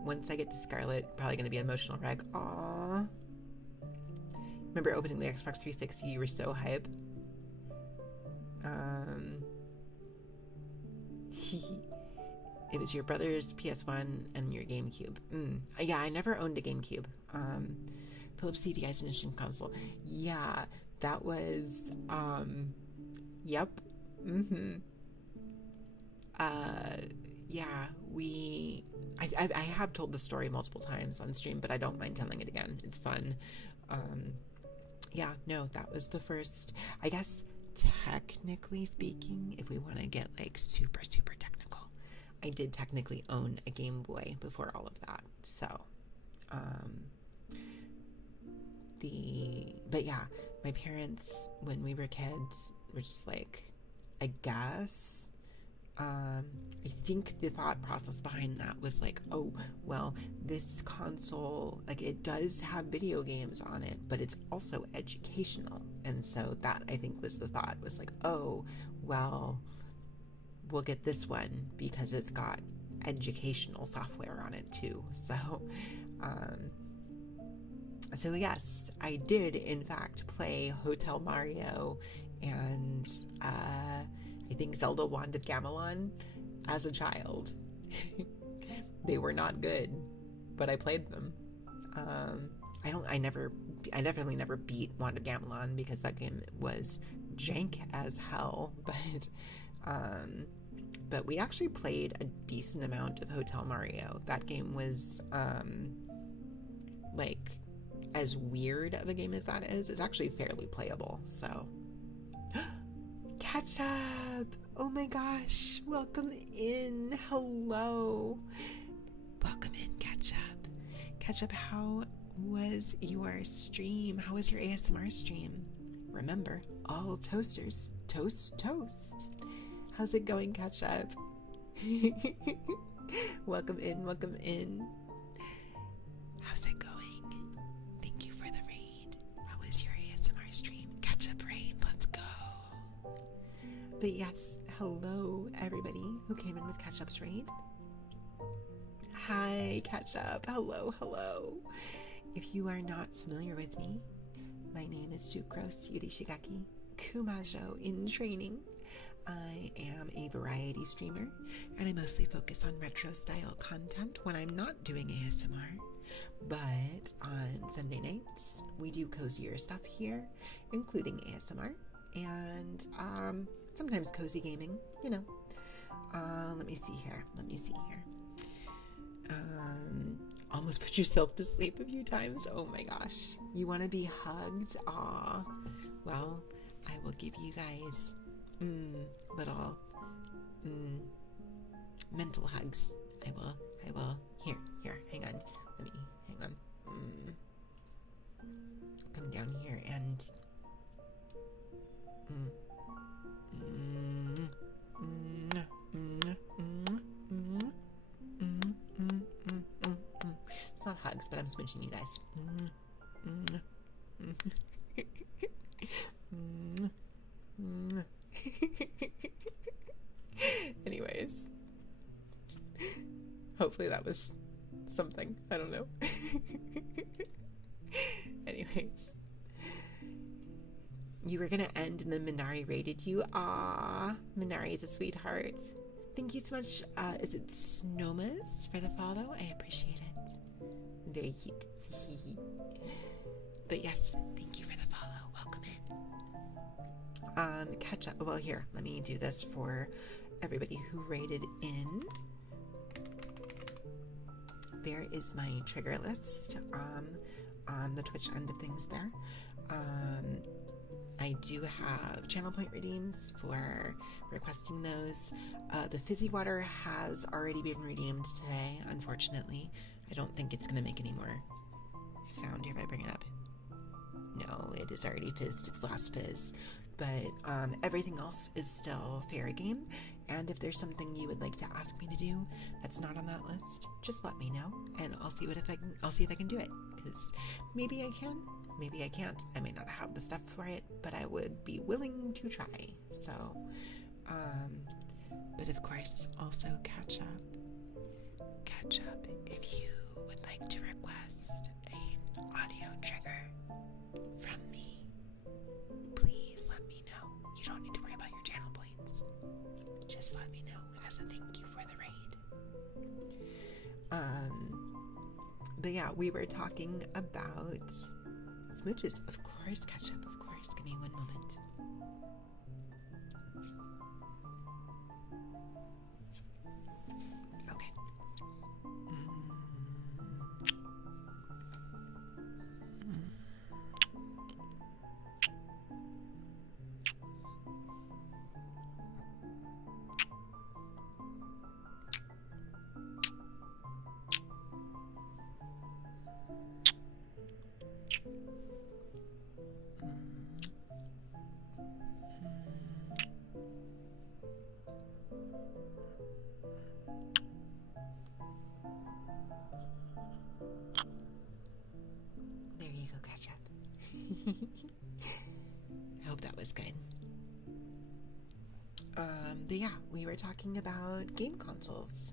Once I get to Scarlet, probably going to be an emotional wreck. Aww. Remember opening the Xbox 360? You were so hype. It was your brother's PS1 and your GameCube. Yeah, I never owned a GameCube. Philips CDI's initial console. Yeah, that was, yep. Yeah, I have told the story multiple times on stream, but I don't mind telling it again. It's fun. Yeah, no, that was the first, I guess, technically speaking, if we want to get like super, super technical, I did technically own a Game Boy before all of that. So, but yeah, my parents, when we were kids, were just like, I guess, I think the thought process behind that was like, oh, well, this console, like, it does have video games on it, but it's also educational. And so that, I think, was the thought, was like, oh, well, we'll get this one because it's got educational software on it too. So yes, I did in fact play Hotel Mario and I think Zelda Wand of Gamelon as a child. They were not good, but I played them. I definitely never beat Wand of Gamelon because that game was jank as hell, but we actually played a decent amount of Hotel Mario. That game was like, as weird of a game as that is, it's actually fairly playable. So Ketchup! Oh my gosh, welcome in. Hello. Welcome in, Ketchup. Ketchup, how was your stream? How was your ASMR stream? Remember, all toasters toast toast. How's it going, Ketchup? Welcome in, welcome in. How's it going? Thank you for the raid. How was your ASMR stream? Ketchup raid, let's go. But yes, hello everybody who came in with Ketchup's raid. Hi, Ketchup. Hello, hello. If you are not familiar with me, my name is Sucrose Yurishigaki Kumajo in training. I am a variety streamer, and I mostly focus on retro style content when I'm not doing ASMR. But on Sunday nights, we do cozier stuff here, including ASMR, and sometimes cozy gaming, you know. Let me see here. Almost put yourself to sleep a few times. Oh my gosh. You want to be hugged? Aw. Well, I will give you guys little mental hugs. I will. Here, hang on. Hang on. Come down here and it's not hugs, but I'm smooching you guys. Anyways, hopefully that was something. I don't know. Anyways, you were gonna end and then Minari rated you. Ah, Minari is a sweetheart. Thank you so much. Is it Snomas for the follow? I appreciate it. Very cute. But yes, thank you for the follow. Welcome in. Catch up. Well, here, let me do this for everybody who rated in. There is my trigger list on the Twitch end of things there. I do have channel point redeems for requesting those. The fizzy water has already been redeemed today, unfortunately. I don't think it's going to make any more sound here if I bring it up. No, it is already fizzed its last fizz. But everything else is still fair game. And if there's something you would like to ask me to do that's not on that list, just let me know, and I'll see if I can do it. Because maybe I can, maybe I can't. I may not have the stuff for it, but I would be willing to try. So, but of course, also catch up if you would like to request an audio trigger from me. Please let me know. You don't need to worry about your channel points. Just let me know as a thank you for the raid. But yeah, we were talking about smooches. Of course, ketchup, of course. Give me one moment. Okay. There you go, ketchup. I hope that was good. But yeah, we were talking about game consoles.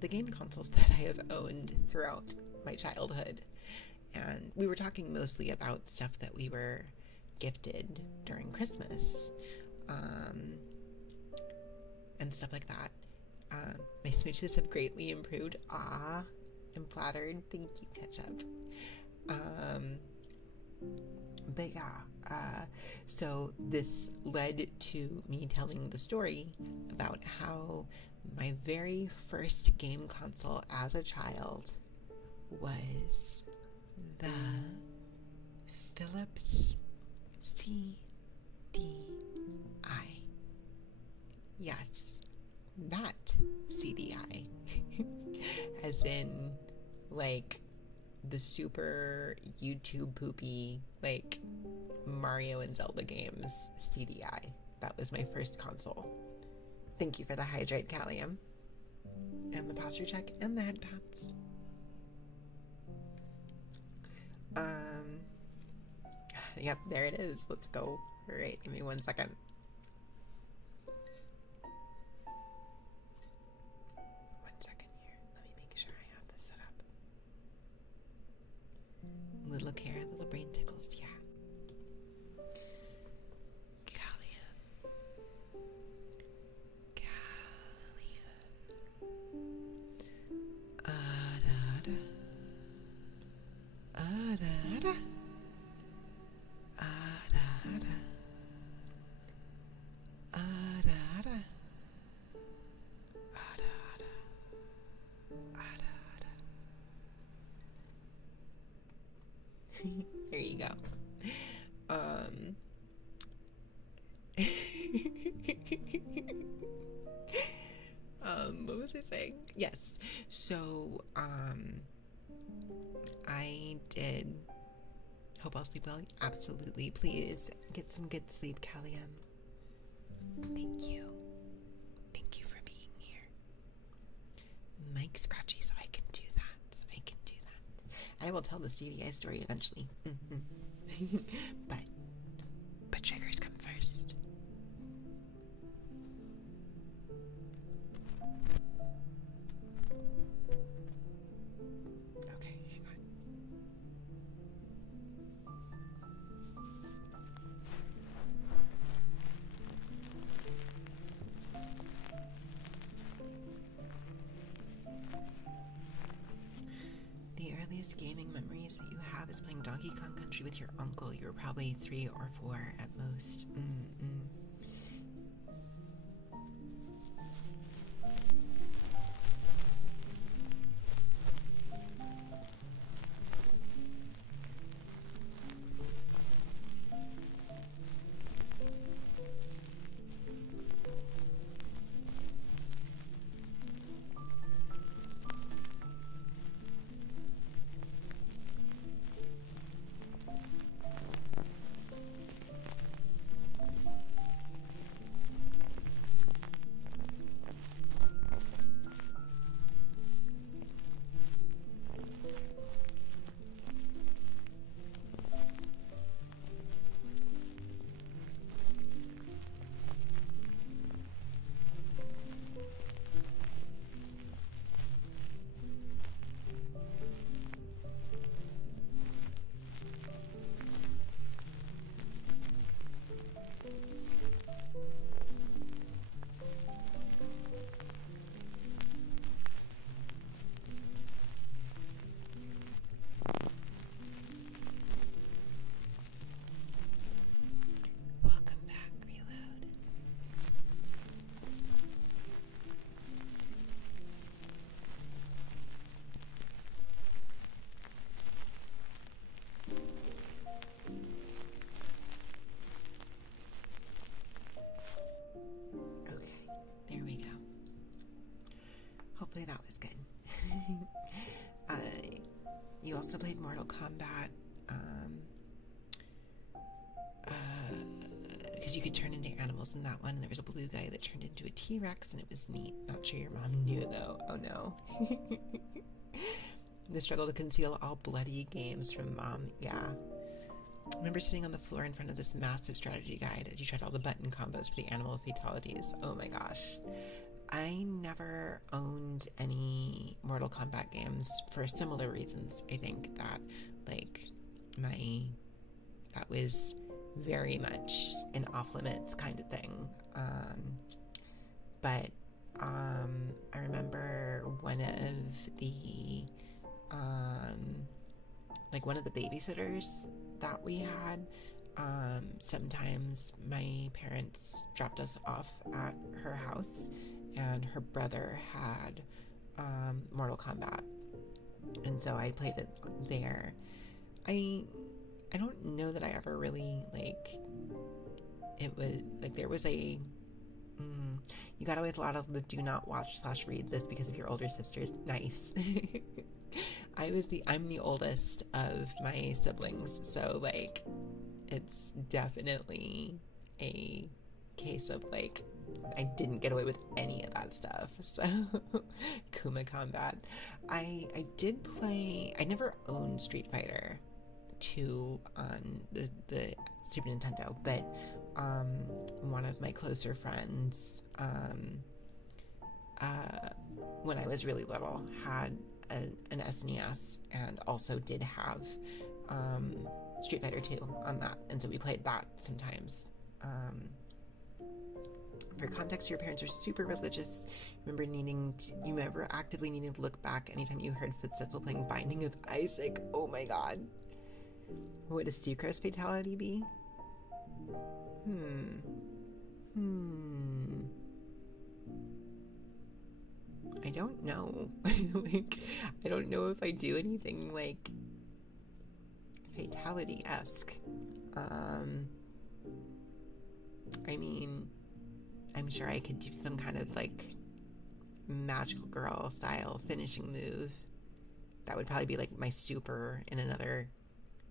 The game consoles that I have owned throughout my childhood. And we were talking mostly about stuff that we were gifted during Christmas. And stuff like that. My smooches have greatly improved. Ah, I'm flattered. Thank you, ketchup. But yeah, so this led to me telling the story about how my very first game console as a child was the Philips CDI. Yes, that CDI. As in, like, the super YouTube poopy, like, Mario and Zelda games CDI. That was my first console. Thank you for the hydrate, Callium. And the posture check and the head pats. Yep, there it is. Let's go. All right, give me 1 second. Little care, little brain tickles, yeah. Callium. Da-da. Da-da. Da-da. Da-da. There you go. Um, what was I saying? Yes. So, I did hope I'll sleep well. Absolutely. Please get some good sleep, Callium. Thank you. Thank you for being here. Mike Scratchy, so I can do that. I will tell the CDI story eventually. but triggers come first. Okay, hang on. The earliest gaming memories that you have is playing Donkey Kong Country with your uncle. You were probably 3 or 4 at most. Welcome back, Reload. Okay, there we go. Hopefully that was good. You also played Mortal Kombat, because you could turn into animals in that one. There was a blue guy that turned into a T-Rex, and it was neat. Not sure your mom knew, though. Oh, no. The struggle to conceal all bloody games from mom. Yeah. I remember sitting on the floor in front of this massive strategy guide as you tried all the button combos for the animal fatalities. Oh my gosh. I never owned any Mortal Kombat games for similar reasons. I think that, like, that was very much an off-limits kind of thing. But I remember one of the babysitters that we had, sometimes my parents dropped us off at her house, and her brother had Mortal Kombat, and so I played it there. I don't know that I ever really, like, it was like there was a you got away with a lot of the do not watch / read this because of your older sisters. Nice. I'm the oldest of my siblings, so like it's definitely a case of like I didn't get away with any of that stuff. So Kuma Combat. I did play. I never owned Street Fighter 2 on the Super Nintendo, but one of my closer friends, when I was really little, had an SNES and also did have Street Fighter 2 on that, and so we played that sometimes. For context, your parents are super religious. You remember actively needing to look back anytime you heard footsteps while playing Binding of Isaac. Oh my god. Would a Sucrose fatality be? I don't know. Like, I don't know if I do anything like fatality-esque. I mean, I'm sure I could do some kind of like magical girl style finishing move. That would probably be like my super in another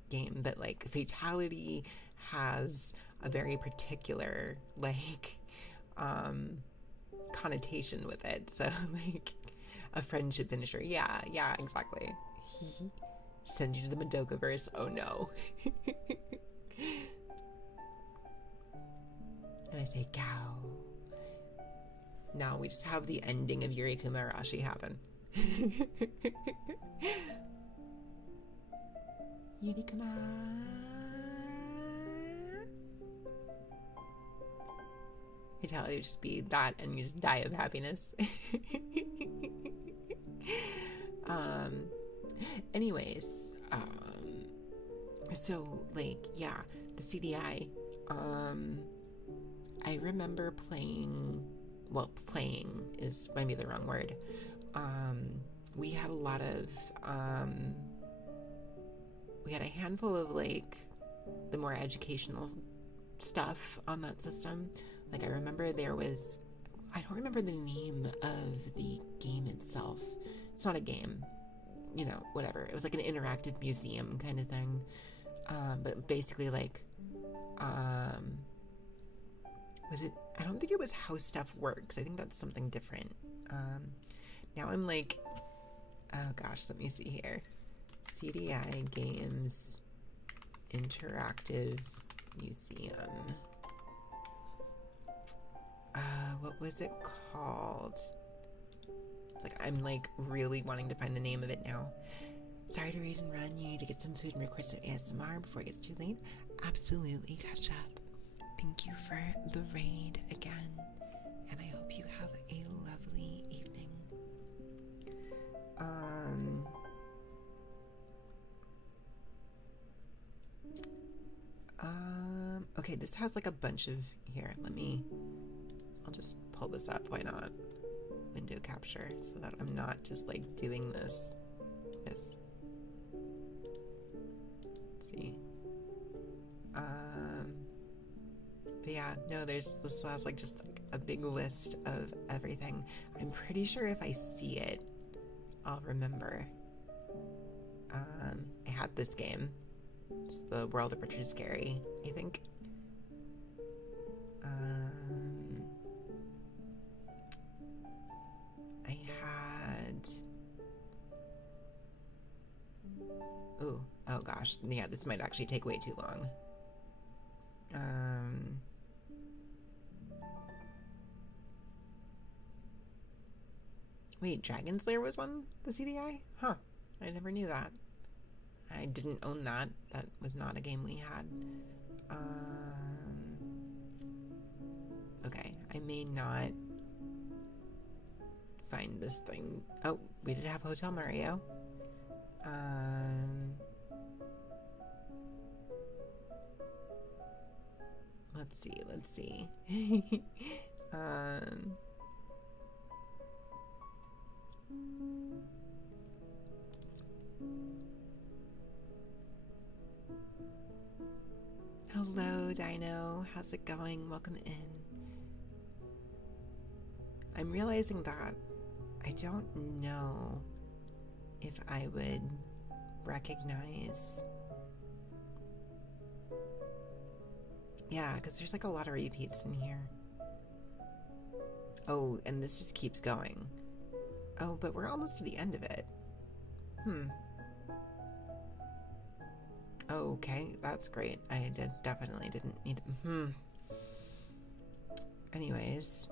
game, but like fatality has a very particular like connotation with it. So like a friendship finisher. Yeah, exactly. Send you to the Madoka verse. Oh no. And I say cow. Now we just have the ending of Yuri Kumarashi happen. Yuri Fatality would just be that, and you just die of happiness. Anyways, so like, yeah, the CDI, I remember playing is maybe the wrong word. We had a lot of, we had a handful of like the more educational stuff on that system. Like I remember there was, I don't remember the name of the game itself. It's not a game, you know, whatever. It was like an interactive museum kind of thing. But basically like, was it, I don't think it was How Stuff Works. I think that's something different. Now I'm like, oh gosh, let me see here. CDI Games Interactive Museum. What was it called? It's like, I'm like really wanting to find the name of it now. Sorry to read and run. You need to get some food and record some ASMR before it gets too late. Absolutely, catch up. Thank you for the raid again, and I hope you have a lovely evening. Okay, this has like a bunch of, here, I'll just pull this up, why not? Window capture, so that I'm not just like doing this. Let's see. But yeah, no, this has like just like a big list of everything. I'm pretty sure if I see it, I'll remember. I had this game. It's the World of Richard Scary, I think. I had... Ooh, oh gosh, yeah, this might actually take way too long. Wait, Dragon Slayer was on the CDI? Huh, I never knew that. I didn't own that. That was not a game we had. Okay, I may not find this thing. Oh, we did have Hotel Mario. Let's see. Hello, Dino. How's it going? Welcome in. I'm realizing that I don't know if I would recognize... Yeah, because there's like a lot of repeats in here. Oh, and this just keeps going. Oh, but we're almost to the end of it. Okay, that's great. I definitely didn't need... Anyways.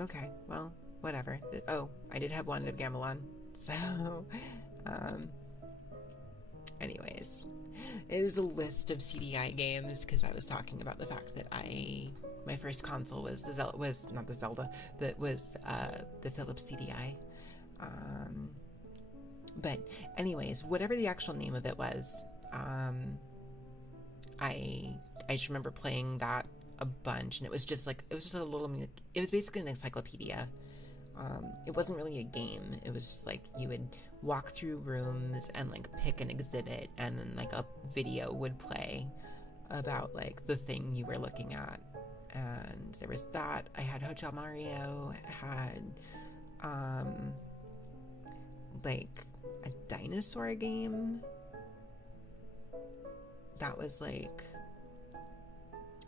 Okay, well, whatever. Oh, I did have one of Gamelon. So, anyways. It was a list of CDI games because I was talking about the fact that my first console was the Philips CDI. But anyways, whatever the actual name of it was, I just remember playing that a bunch, and it was just a little, it was basically an encyclopedia it wasn't really a game. It was just like you would walk through rooms and like pick an exhibit, and then like a video would play about like the thing you were looking at. And there was that. I had Hotel Mario, had like a dinosaur game that was like,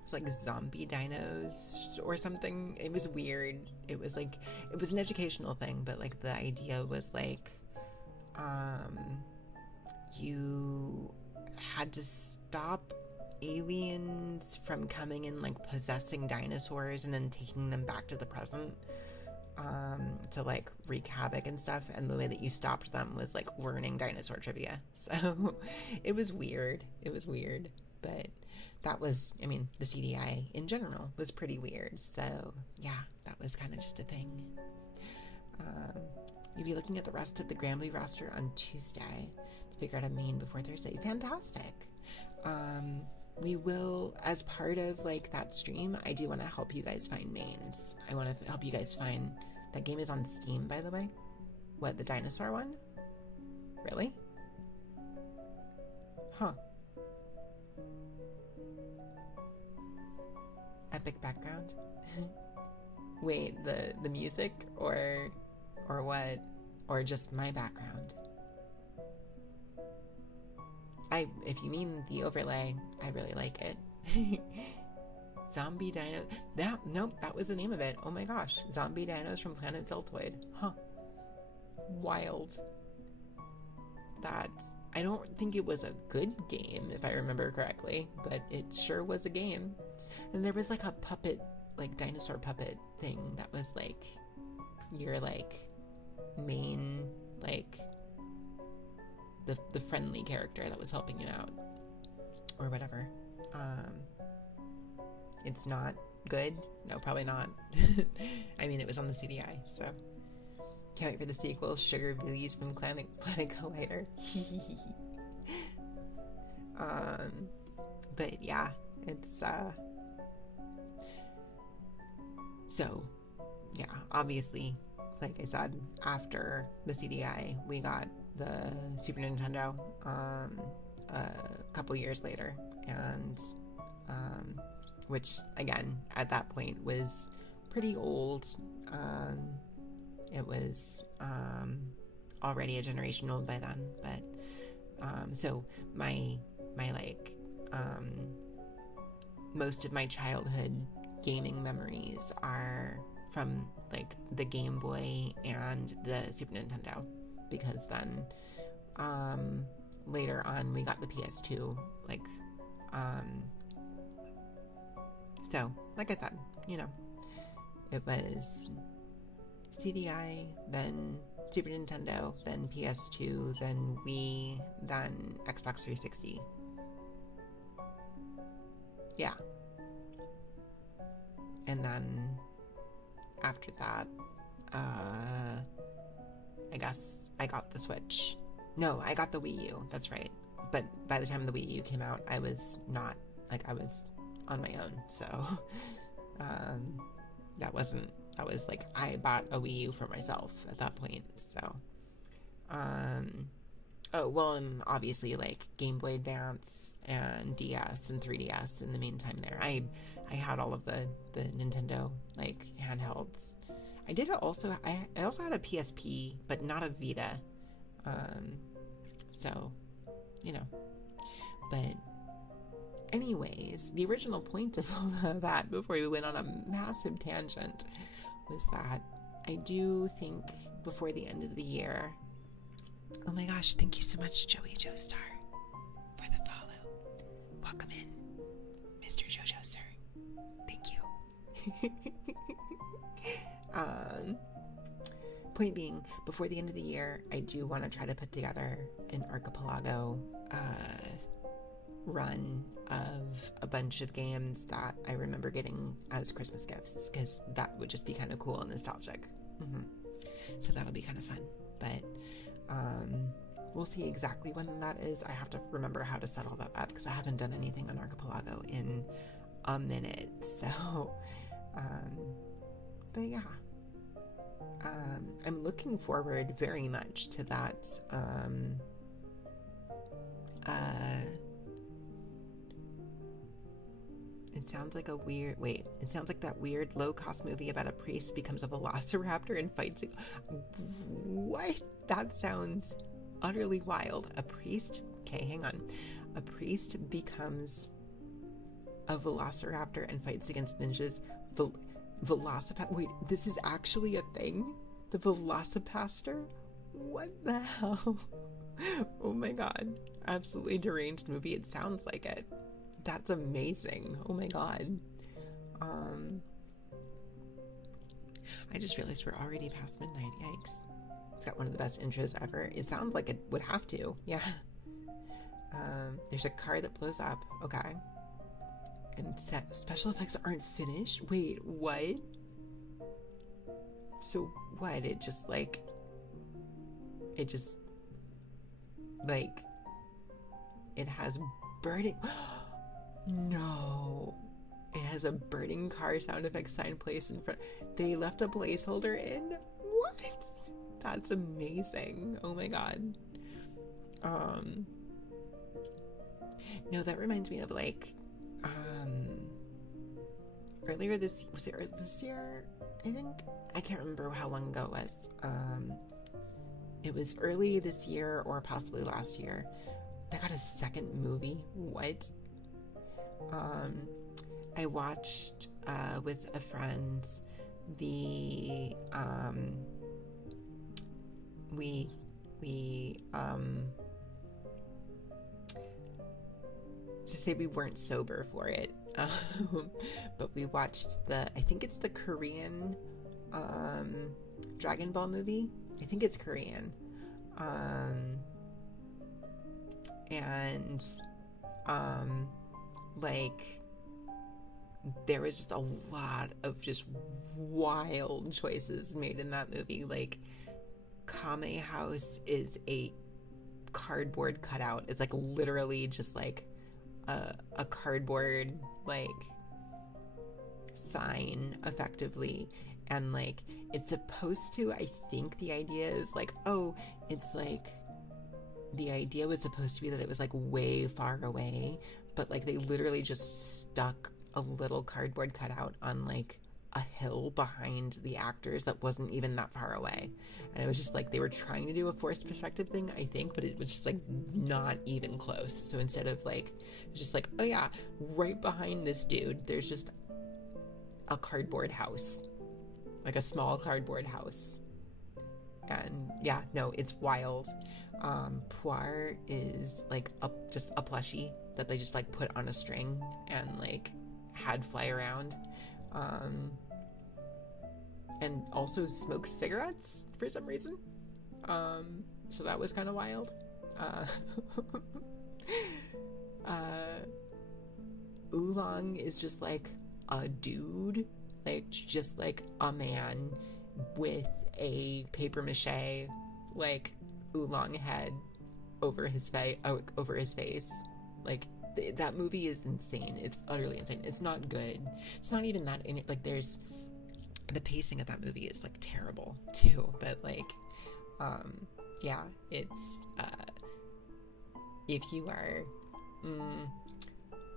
it's like zombie dinos or something. It was weird. It was like, it was an educational thing, but like the idea was like you had to stop aliens from coming and like possessing dinosaurs and then taking them back to the present to like wreak havoc and stuff. And the way that you stopped them was like learning dinosaur trivia. So it was weird. But that was, I mean, the CDI in general was pretty weird. So yeah, that was kind of just a thing. You'll be looking at the rest of the Grambly roster on Tuesday to figure out a main before Thursday. Fantastic. We will, as part of like that stream, I do want to help you guys find mains. I want to help you guys find, that game is on Steam, by the way. What, the dinosaur one? Really? Huh. Epic background? Wait, the music or what? Or just my background? If you mean the overlay, I really like it. Zombie Dino. Nope, that was the name of it. Oh my gosh. Zombie Dinos from Planet Zeltoid. Huh. Wild. I don't think it was a good game, if I remember correctly, but it sure was a game. And there was like a puppet, like dinosaur puppet thing that was like your like main, like the friendly character that was helping you out or whatever. It's not good. No, probably not. I mean, it was on the CDI, so can't wait for the sequels. Sugar Billies from Planet Collider. But yeah, it's so yeah, obviously, like I said, after the CDI, we got the Super Nintendo a couple years later, and which again at that point was pretty old. It was already a generation old by then, but so my like most of my childhood gaming memories are from like the Game Boy and the Super Nintendo, because then later on we got the PS2, like so like I said, you know, it was CDI, then Super Nintendo, then PS2, then Wii, then Xbox 360. Yeah. And then after that, I guess I got the Switch. No, I got the Wii U, that's right. But by the time the Wii U came out, I was not, like, I was on my own, so that was like, I bought a Wii U for myself at that point, so oh, well, and obviously, like, Game Boy Advance and DS and 3DS in the meantime there. I had all of the Nintendo, like, handhelds. I also had a PSP, but not a Vita. So, you know. But anyways, the original point of all of that, before we went on a massive tangent, was that I do think before the end of the year... Oh my gosh, thank you so much, Joey Joestar, for the follow. Welcome in, Mr. Jojo, sir. Thank you. Point being, before the end of the year, I do want to try to put together an Archipelago run of a bunch of games that I remember getting as Christmas gifts, because that would just be kind of cool and nostalgic. So that'll be kind of fun. But we'll see exactly when that is. I have to remember how to set all that up, because I haven't done anything on Archipelago in a minute. So, but yeah. I'm looking forward very much to that. It sounds like it sounds like that weird low-cost movie about a priest becomes a velociraptor and fights it. What? That sounds utterly wild. A priest? Okay, hang on. A priest becomes a velociraptor and fights against ninjas. Wait, this is actually a thing? The Velocipaster? What the hell? Oh my god. Absolutely deranged movie. It sounds like it. That's amazing. Oh my god. I just realized we're already past midnight. Yikes. It's got one of the best intros ever. It sounds like it would have to. Yeah. There's a car that blows up. Okay. And special effects aren't finished? Wait, what? So what? It just it has burning. No. It has a burning car sound effect sign placed in front. They left a placeholder in? What? That's amazing. Oh my god. No, that reminds me of earlier this year? I think. I can't remember how long ago it was. It was early this year or possibly last year. They got a second movie. What? I watched with a friend the to say we weren't sober for it, but we watched I think it's the Korean Dragon Ball movie. I think it's Korean. And there was just a lot of just wild choices made in that movie. Kame House is a cardboard cutout. It's literally just a cardboard sign effectively, and it's supposed to, I think the idea is the idea was supposed to be that it was way far away, but they literally just stuck a little cardboard cutout on a hill behind the actors that wasn't even that far away, and it was just they were trying to do a forced perspective thing, I think, but it was just not even close. So instead of just oh yeah, right behind this dude there's just a cardboard house, a small cardboard house. And yeah, no, it's wild. Puar is just a plushie that they just put on a string and had fly around, and also smokes cigarettes for some reason. So that was kind of wild. Oolong is just a dude, just a man with a paper mache oolong head over his face. That movie is insane. It's utterly insane. It's not good. It's not even that there's the pacing of that movie is terrible too, but yeah, it's if you are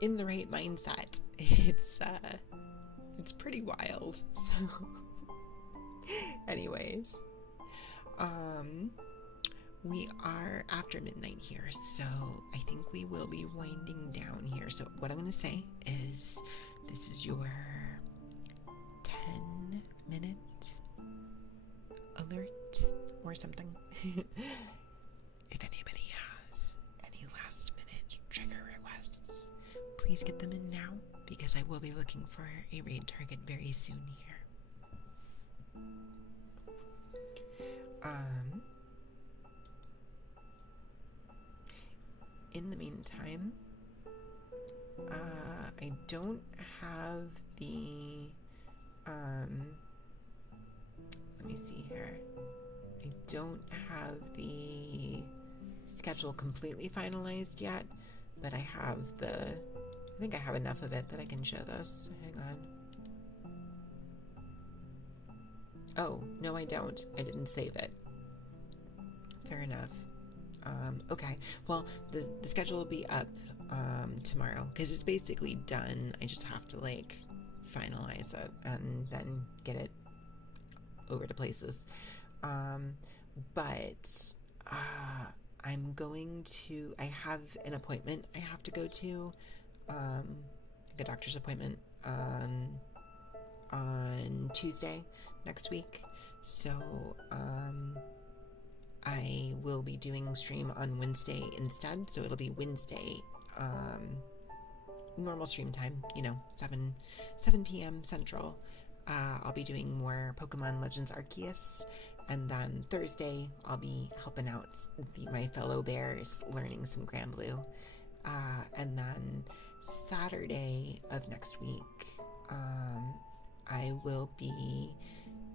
in the right mindset, it's pretty wild. So anyways, we are after midnight here, so I think we will be winding down here. So what I'm going to say is this is your 10-minute alert or something. If anybody has any last-minute trigger requests, please get them in now, because I will be looking for a raid target very soon here. In the meantime, I don't have the, let me see here. I don't have the schedule completely finalized yet, but I think I have enough of it that I can show this. Hang on. Oh, no, I don't. I didn't save it. Fair enough. Okay. Well, the schedule will be up tomorrow because it's basically done. I just have to like finalize it and then get it over to places. But I'm going to. I have an appointment I have to go to, like a doctor's appointment on Tuesday next week. So I will be doing stream on Wednesday instead. So it'll be Wednesday, normal stream time, 7 p.m. Central. I'll be doing more Pokemon Legends Arceus. And then Thursday, I'll be helping out my fellow bears learning some Granblue. And then Saturday of next week, I will be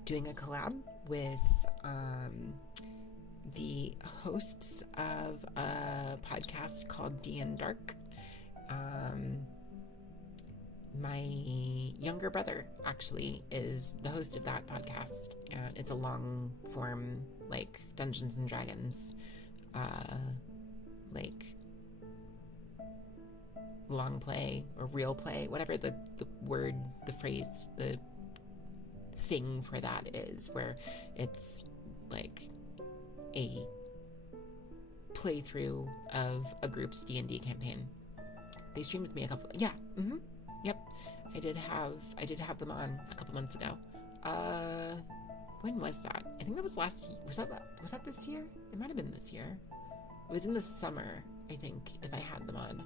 doing a collab with the hosts of a podcast called D and Dark. My younger brother actually is the host of that podcast, and it's a long form, like Dungeons and Dragons, like long play or real play, whatever the word, the phrase, the thing for that is, where it's like a playthrough of a group's D&D campaign. They streamed with me Yep. I did have them on a couple months ago. When was that? I think that was last year. Was that this year? It might have been this year. It was in the summer, I think, if I had them on.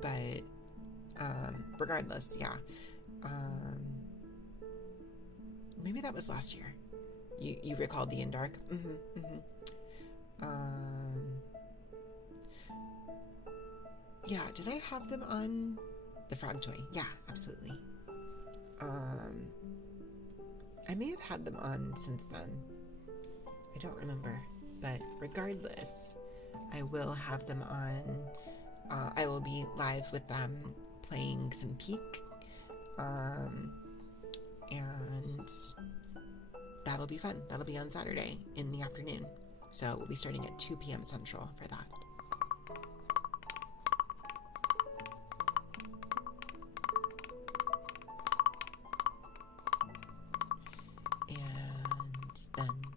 But regardless, yeah. Maybe that was last year. You recall D and Dark? Yeah, did I have them on the Frog Toy? Yeah, absolutely. I may have had them on since then. I don't remember. But regardless, I will have them on. I will be live with them playing some Peak. And that'll be fun. That'll be on Saturday in the afternoon. So we'll be starting at 2 p.m. Central for that.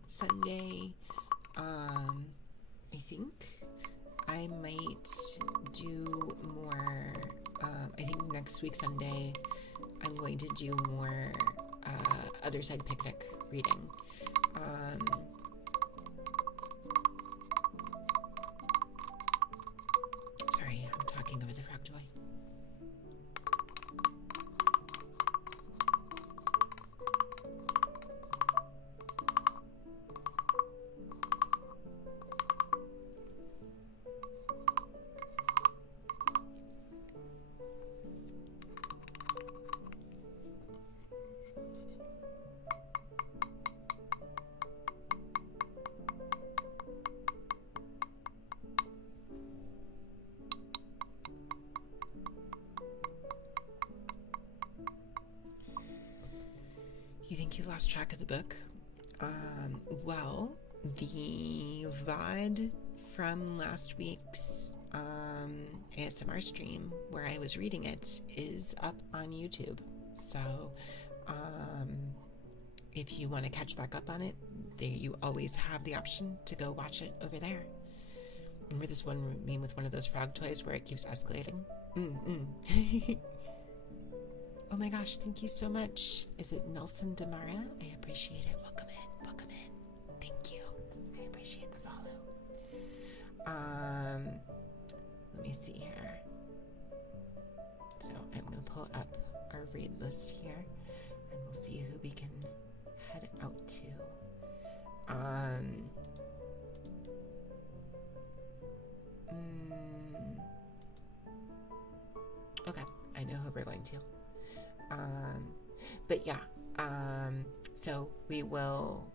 Sunday, I think I might do more. I think next week Sunday I'm going to do more Other Side Picnic reading. Sorry, I'm talking over the frog toy. You think you lost track of the book? Well, the VOD from last week's ASMR stream where I was reading it is up on YouTube. So, if you want to catch back up on it, you always have the option to go watch it over there. Remember this one meme with one of those frog toys where it keeps escalating? Oh my gosh, thank you so much. Is it Nelson Demara? I appreciate it. Welcome in, welcome in. Thank you. I appreciate the follow. Let me see here. So I'm going to pull up our read list here, and we'll see who we can head out to. Okay, I know who we're going to. But yeah, so we will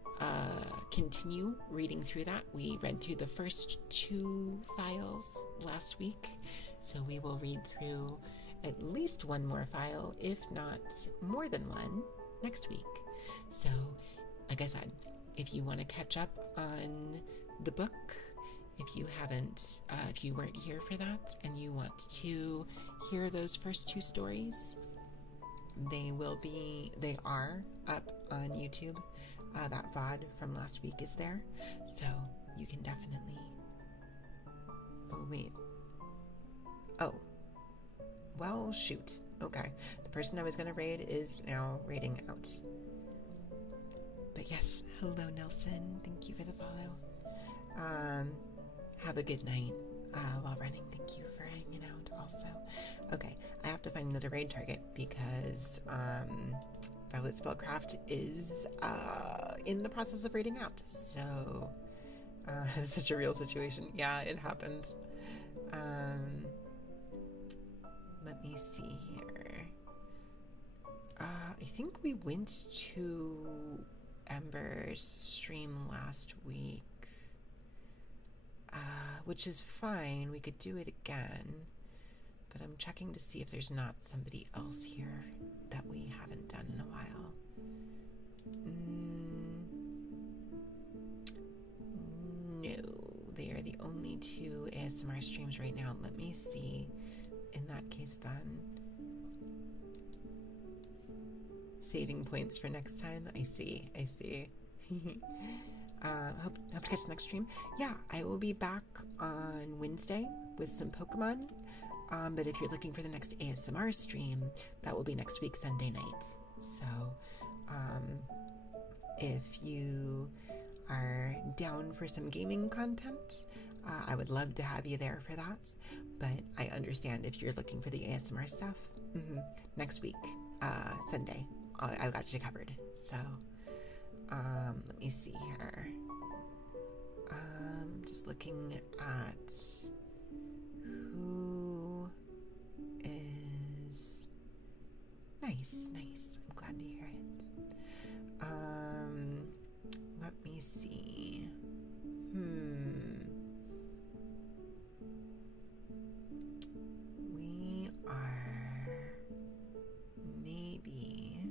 continue reading through that. We read through the first 2 files last week, so we will read through at least one more file, if not more than one, next week. So, like I said, if you want to catch up on the book, if you haven't, if you weren't here for that and you want to hear those first 2 stories, they are up on YouTube. That VOD from last week is there. So you can definitely, oh wait. Oh, well, shoot. Okay. The person I was going to raid is now raiding out. But yes, hello Nelson. Thank you for the follow. Have a good night while running. Thank you for hanging out also. Okay, I have to find another raid target because Violet Spellcraft is in the process of raiding out. So it's such a real situation. Yeah, it happens. Let me see here. I think we went to Ember's stream last week, which is fine. We could do it again, but I'm checking to see if there's not somebody else here that we haven't done in a while. No, they are the only 2 ASMR streams right now. Let me see. In that case, then, saving points for next time. I see. Hope to catch the next stream. Yeah, I will be back on Wednesday with some Pokemon. But if you're looking for the next ASMR stream, that will be next week, Sunday night. So, if you are down for some gaming content, I would love to have you there for that. But I understand if you're looking for the ASMR stuff, next week, Sunday, I've got you covered. So, let me see here. Just looking at who is nice. I'm glad to hear it. Let me see. We are maybe,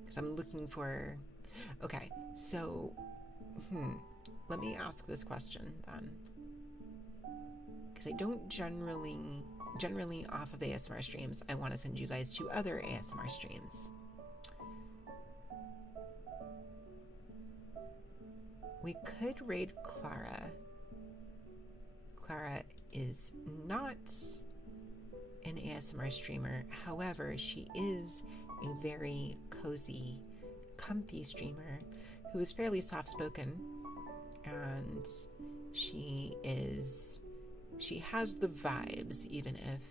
because I'm looking for, okay, so let me ask this question then, because I don't generally off of ASMR streams, I want to send you guys to other ASMR streams. We could raid Clara. Clara is not an ASMR streamer. However, she is a very cozy, comfy streamer who is fairly soft-spoken, and she has the vibes, even if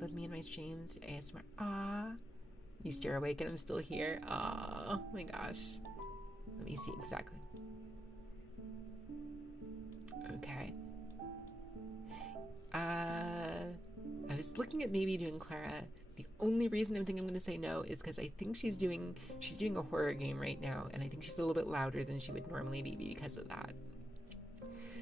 love me in my streams, ASMR. Ah, you stare awake and I'm still here. Oh my gosh. Let me see exactly. Okay. I was looking at maybe doing Clara. The only reason I'm going to say no is because I think she's doing a horror game right now, and I think she's a little bit louder than she would normally be because of that.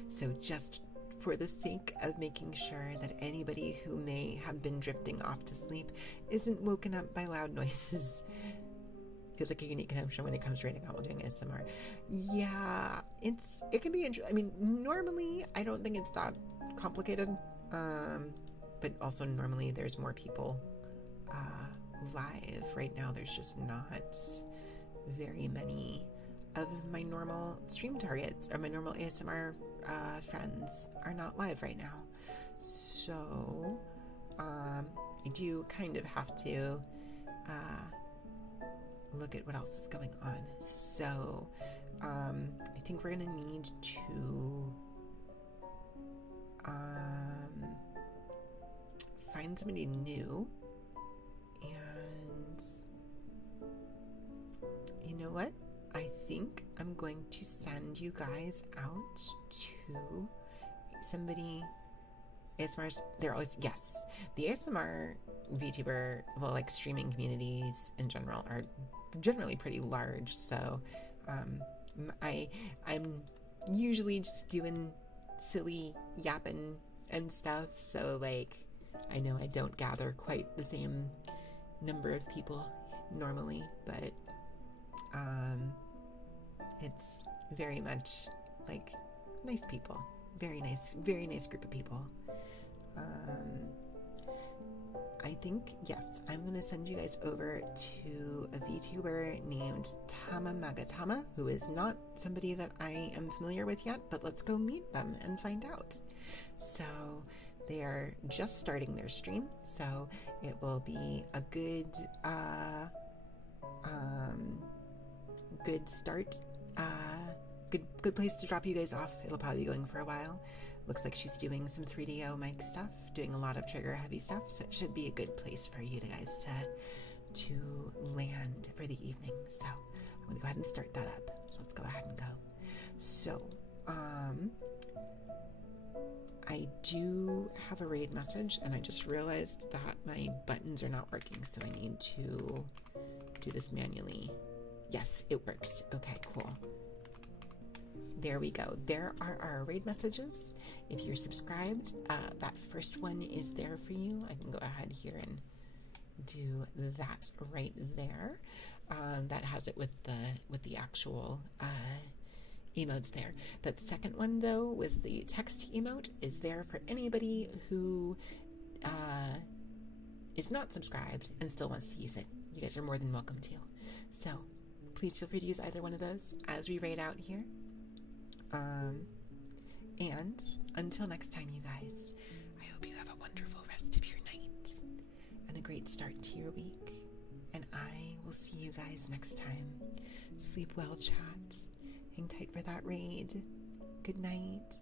So just for the sake of making sure that anybody who may have been drifting off to sleep isn't woken up by loud noises. Feels like a unique connection when it comes to rating out while doing ASMR. Yeah, it can be interesting. I mean, normally I don't think it's that complicated, but also normally there's more people live. Right now there's just not very many of my normal stream targets, or my normal ASMR friends are not live right now. So I do kind of have to look at what else is going on. So I think we're gonna need to find somebody new, and you know what? I think I'm going to send you guys out to somebody. ASMRs, they're always, yes, the ASMR VTuber, well, like streaming communities in general are generally pretty large. So I'm usually just doing silly yapping and stuff. So like I know I don't gather quite the same number of people normally, but it's very much like nice people. Very nice group of people. I think, yes, I'm going to send you guys over to a VTuber named Tama Magatama, who is not somebody that I am familiar with yet, but let's go meet them and find out. So they are just starting their stream, so it will be a good start, good place to drop you guys off. It'll probably be going for a while. Looks like she's doing some 3DO mic stuff, doing a lot of trigger heavy stuff, so it should be a good place for you guys to land for the evening. So I'm gonna go ahead and start that up. So let's go ahead and go. So I do have a raid message, and I just realized that my buttons are not working, so I need to do this manually. Yes, it works. Okay, cool. There we go. There are our raid messages. If you're subscribed, that first one is there for you. I can go ahead here and do that right there. That has it with the actual emotes there. That second one, though, with the text emote, is there for anybody who is not subscribed and still wants to use it. You guys are more than welcome to. So please feel free to use either one of those as we raid out here. And until next time, you guys, I hope you have a wonderful rest of your night and a great start to your week. And I will see you guys next time. Sleep well, chat. Hang tight for that raid. Good night.